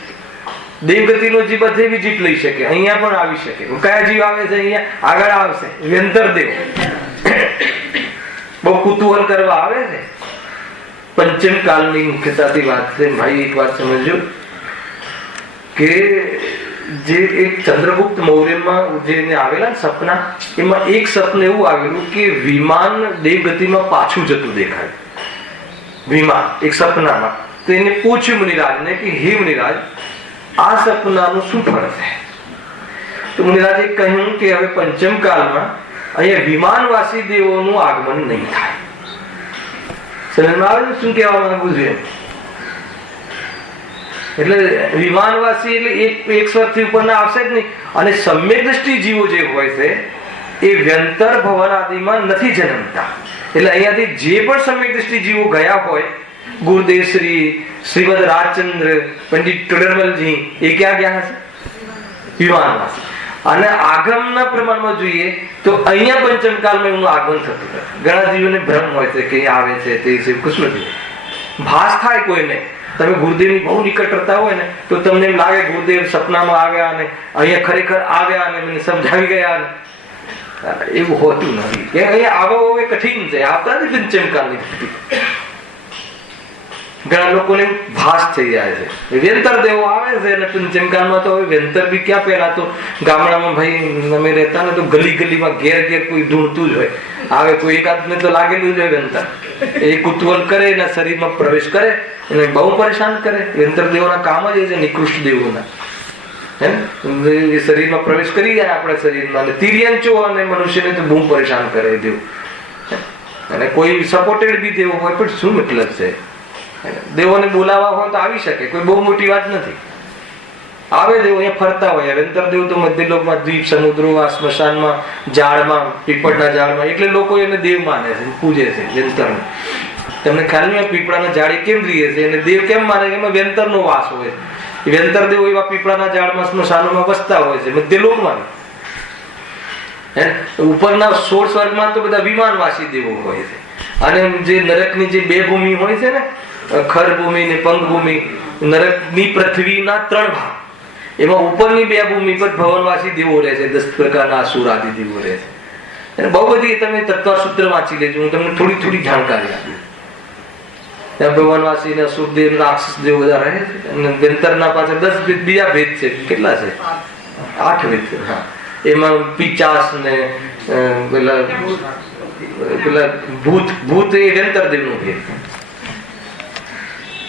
દેવગતિનો જીવ બધે વિઝિટ લઈ શકે, અહીંયા પણ આવી શકે. કયા જીવ આવે છે? અહીંયા આગળ આવશે વ્યંતર દેવ, બહુ કુતૂહલ કરવા આવે છે. પંચમ કાળની મુખ્યતાથી વાત છે ભાઈ. એક વાત સમજો કે જે એક ચંદ્રગુપ્ત મૌર્યમાં જે આવેલા સપના, એમાં એક સપનું એવું આવેલું કે વિમાન દેવગતિમાં પાછું જતું દેખાય. વિમાન એક સપનામાં. તો એને પૂછ્યું મુનિરાજને કે હે મુનિરાજ, આ સપનાનું શું ફળ છે? તો મુનિરાજે કહ્યું કે હવે પંચમ કાળમાં અહીંયા વિમાનવાસી દેવોનું આગમન નહીં થાય. સમજમાં આવે ને શું કહેવા માંગુ છું? એટલે વિમાનવાસી એટલે એક સ્વરથી ઉપરના આવશે જ નહીં. અને સમ્યક દ્રષ્ટિ જીવો જે હોય છે એ વ્યંતર ભવન આદિમાં નથી જન્મતા. એટલે અહીંયાથી જે પણ સમ્યક દ્રષ્ટિ જીવો ગયા હોય, ગુરુદેવ શ્રી, શ્રીમદ રાજચંદ્ર, પંડિત ટોડરમલજી, એ ક્યાં ગયા હશે? વિમાનવાસી. અને આગમના પ્રમાણમાં જોઈએ તો અહીંયા પંચમકાળમાં એનું આગમન થતું નથી. ઘણા જીવોને ભ્રમ હોય છે કે આવે છે તે છે, કૃષ્ણ નથી. ભાસ થાય કોઈને. તમે ગુરુદેવની બહુ નિકટતા હોય ને તો તમને એમ લાગે ગુરુદેવ સપનામાં આવ્યા અને અહીંયા ખરેખર આવ્યા અને મને સમજાવી ગયા. એવું હોતું નથી. અહીંયા આવો એ કઠિન છે. આવતા નથી પંચમકાળની. ઘણા લોકોને ભાસ થઈ જાય છે. વ્યંતર દેવો આવે છે અને પંચમકાળમાં તો વ્યંતર બી ક્યાં, પહેલા તો ગામડામાં ભાઈ અમે રહેતા ને તો ગલી ગલીમાં ઘેર ઘેર કોઈ ઢૂંઢતું જ હોય. આવે કોઈ એકાદને તો લાગેલું જ હોય વ્યંતર. એ કુતૂહલ કરે, એના શરીરમાં પ્રવેશ કરે, એને બહુ પરેશાન કરે. વ્યંતર દેવોના કામ જ એ છે, નિકૃષ્ટ દેવોના. એ શરીરમાં પ્રવેશ કરી જાય આપણા શરીરમાં. અને તિર્યંચો અને મનુષ્યને તો બહુ પરેશાન કરે દેવ. અને કોઈ સપોર્ટેડ બી દેવો હોય પણ શું મતલબ છે? દેવોને બોલાવવા હોય તો આવી શકે, કોઈ બહુ મોટી વાત નથી. આવે દેવો અહીંયા ફરતા હોય. વ્યંતર દેવ તો મધ્યલોકમાં, દ્વીપ સમુદ્રો, સ્મશાનમાં, ઝાડમાં, પીપળના ઝાડમાં, એટલે લોકો એને દેવ માને છે, પૂજે છે વ્યંતરને. તમને ખ્યાલ નહીં પીપળાના ઝાડ કેમ રહીએ છે અને દેવ કેમ માને છે? એમાં વ્યંતરનો વાસ હોય. વ્યંતર દેવો એવા પીપળાના ઝાડમાં, સ્મશાનોમાં વસતા હોય છે મધ્યલોકમાં. ઉપરના 16 સ્વર્ગમાં તો બધા વિમાનવાસી દેવો હોય છે. અને જે નરકની જે બે ભૂમિ હોય છે ને, ખર ભૂમિ ને પંગ ભૂમિ, નરકની પૃથ્વીના 3 ભાગ, એમાં ઉપરની 2 ભૂમિ પર ભવનવાસી દેવો રહે છે. 10 પ્રકારના અસુર આદિ દેવો રહે છે. અને બહુ બધી તમે તત્વસૂત્ર વાંચી લેજો, હું તમને થોડી થોડી જાણકારી આપું. ત્યાં ભવનવાસી ને અસુર દેવ, રાક્ષસ દેવ બધા રહે છે. અને વ્યંતરના પાછળ 10 બીજા ભેદ છે. કેટલા છે? 8 ભેદ છે. હા, એમાં પિચાસ ને પેલા ભૂત એ વ્યંતર દેવ નો ભેદ.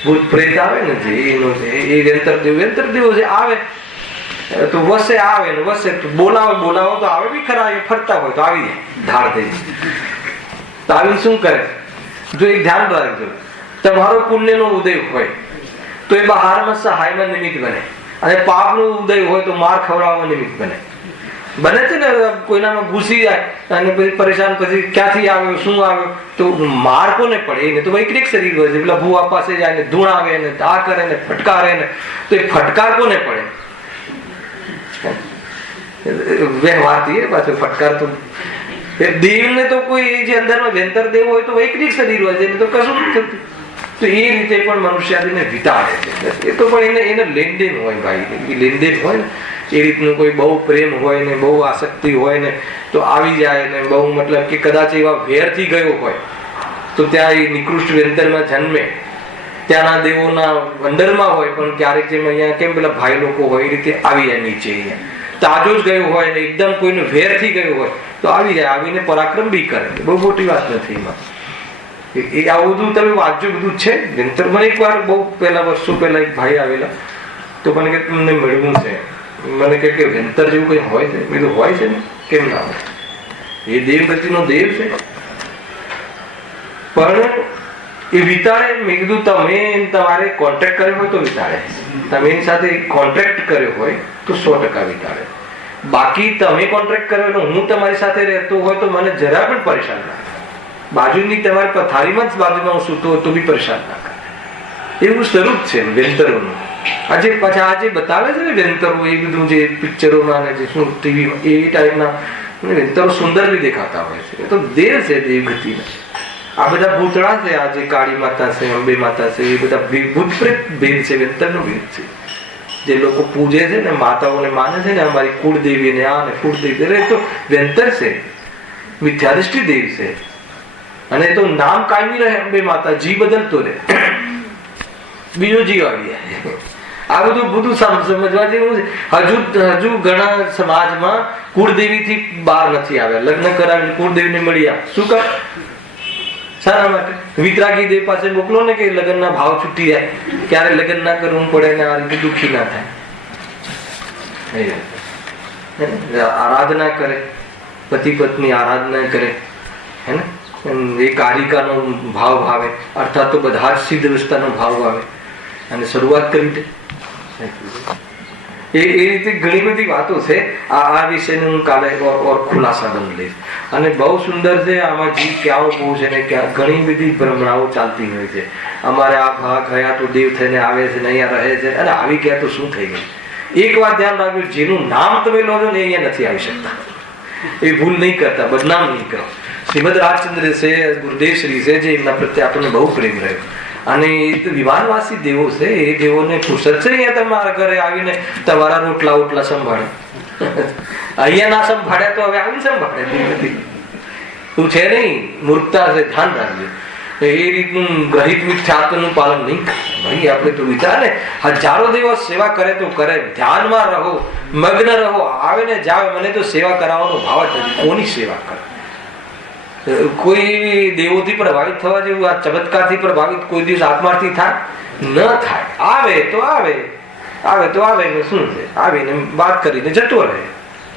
ભૂત પ્રેત આવે ને જે એનો છે, એ વ્યંતર દેવો જે આવે તો વસે, આવે ને વસે, બોલાવો તો આવે બી ખરા. એ ફરતા હોય તો આવી જાય ધાડ થઈ. તો આવીને શું કરે? જો એક ધ્યાન રાખજો, તમારો પુણ્યનો ઉદય હોય તો એ બહારમાં સહાયમાં નિમિત્ત બને, અને પાપનો ઉદય હોય તો માર ખવડાવવા નિમિત્ત બને. બને છે ને, કોઈનામાં ઘૂસી જાય અને પછી પરેશાન, પછી ક્યાંથી આવ્યો, શું આવ્યો, તો માર કોને પડે? એને તો વૈકૃત શરીર હોય છે. પેલા ભૂવા પાસે જાય ને ધૂણાવે ને આ કરે ને ફટકારે ને, તો એ ફટકાર કોને પડે? વ્યવહારથી પાછો ફટકાર તો દેવને તો કોઈ જે અંદરમાં વ્યંતર દેવ હોય તો વૈકૃત શરીર હોય છે, તો કશું નથી થતું. તો એ રીતે પણ મનુષ્યાદીને વિતાડે છે. એ તો પણ એને લેનદેન હોય ભાઈ, લેનદેન હોય ને એ રીતનું. કોઈ બહુ પ્રેમ હોય ને બહુ આસક્તિ હોય ને તો આવી જાય ને, બહુ મતલબ કે કદાચ એવા વેરથી ગયો હોય તો ત્યાં એ નિકૃષ્ટ વ્યંતરમાં જન્મે. ત્યાંના દેવોના અંદરમાં હોય પણ ક્યારેક જેમ અહીંયા કેમ પેલા ભાઈ લોકો હોય એ રીતે આવી જાય નીચે. અહીંયા તાજો જ ગયો હોય ને એકદમ કોઈને વેરથી ગયો હોય તો આવી જાય, આવીને પરાક્રમ બી કરે. બહુ મોટી વાત નથી એમાં. એ આવું બધું તમે વાંચજો, બધું છે વ્યંતર. મને એક વાર બહુ પહેલા વર્ષો પહેલા એક ભાઈ આવેલા તો મને કે તમને મળવું છે. મને કે વ્યંતર જેવું કઈ હોય છે? મેં કીધું હોય છે ને, કેમ ના હોય? એ દેવગતિનો દેવ છે. પણ એ વિતાડે. મેં કીધું તમે તમારે કોન્ટ્રાક્ટ કર્યો હોય તો વિતાડે. તમે એની સાથે કોન્ટ્રાક્ટ કર્યો હોય તો 100% વિતાડે. બાકી તમે કોન્ટ્રાક્ટ કર્યો એટલે હું તમારી સાથે રહેતો હોય તો મને જરા પણ પરેશાન ના કરે. બાજુની તમારી પથારીમાં જ બાજુમાં હું સૂતો તો બી પરેશાન ના કરે. એવું સ્વરૂપ છે વ્યંતરોનું. આજે પાછા આજે બતાવે છે ને વ્યંતરો, એ બધું જે પિક્ચરોમાં ને જે શું ટીવીમાં એ ટાઈપના વ્યંતરો સુંદર બી દેખાતા હોય છે. એ તો દેવ છે દેવગતિના. આ બધા ભૂતળા છે, આ જે કાળી માતા છે, અંબે માતા છે, એ બધા ભૂત પ્રેત ભેદ છે, વ્યંતરનો ભેદ છે. જે લોકો પૂજે છે ને, માતાઓને માને છે ને, અમારી કુળદેવી ને આ ને કુળદેવી, એ તો વ્યંતર છે, મિથ્યાદૃષ્ટિ દેવી છે. અને તો નામ કાયમી રહે અંબે માતા, જી બદલતો રહે, બીજો જીવ આવી જાય. આ બધું સમજવા જેવું છે. હજુ ઘણા સમાજમાં કુળદેવી થી બહાર નથી આવ્યા. લગ્ન કરાવીને કુળદેવી ને મળી આવ, શું કર? શાના માટે? વિતરાગી દેવ પાસે મોકલો ને કે લગ્ન ના ભાવ છૂટી જાય, ક્યારે લગ્ન ના કરવું પડે ને આ રીતે દુઃખી ના થાય. આરાધના કરે, પતિ પત્ની આરાધના કરે, હે ને, એ કારિકાનો ભાવ ભાવે, અર્થાત તો બધા જ સિદ્ધ અવસ્થાનો ભાવ ભાવે, અને શરૂઆત કરી દે. એ રીતે ઘણી બધી વાતો છે. આ વિષયને હું કાલે ઓર ખુલાસા બન લઈશ. અને બહુ સુંદર છે. આમાં જીવ ક્યાં ઉભો છે ને ક્યાં ઘણી બધી ભ્રમણાઓ ચાલતી હોય છે. અમારે આ ભાગ હયા તો દેવ થઈને આવે છે ને અહીંયા રહે છે, અને આવી ગયા તો શું થઈ ગયું? એક વાત ધ્યાન રાખજો, જેનું નામ તમે લો છો ને અહીંયા નથી આવી શકતા. એ ભૂલ નહીં કરતા, બદનામ નહીં કરો. શ્રીમદ રાજચંદ્ર છે, ગુરુદેવ શ્રી છે, જે એમના પ્રત્યે આપણને બહુ પ્રેમ રહ્યો. અને એ વિમાનવાસી દેવો છે, એ દેવોને ફુરસત છે અહીંયા તમારા ઘરે આવીને તમારા રોટલા સંભાળે. અહીંયા ના સંભાળ્યા તો હવે આવી સંભાળે. તું છે નહીં, મૂર્ખતા છે, ધ્યાન રાખજો. એ રીતનું ગ્રહિત મિથ્યાત્વનું પાલન નહીં કરે. ભાઈ આપણે તો વિચાર ને, હજારો દેવો સેવા કરે તો કરે, ધ્યાનમાં રહો, મગ્ન રહો, આવે ને જાવે. મને તો સેવા કરાવવાનો ભાવ જ નથી. કોની સેવા કરે? કોઈ દેવોથી પ્રભાવિત થવા જેવું, આ ચમત્કારથી પ્રભાવિત કોઈ દિવસ આત્માથી થાય ન થાય. આવે તો આવે, આવે તો આવે ને શું છે, આવીને વાત કરીને જતો રહે.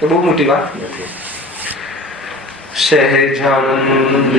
એ બહુ મોટી વાત નથી. સહેજાનંદ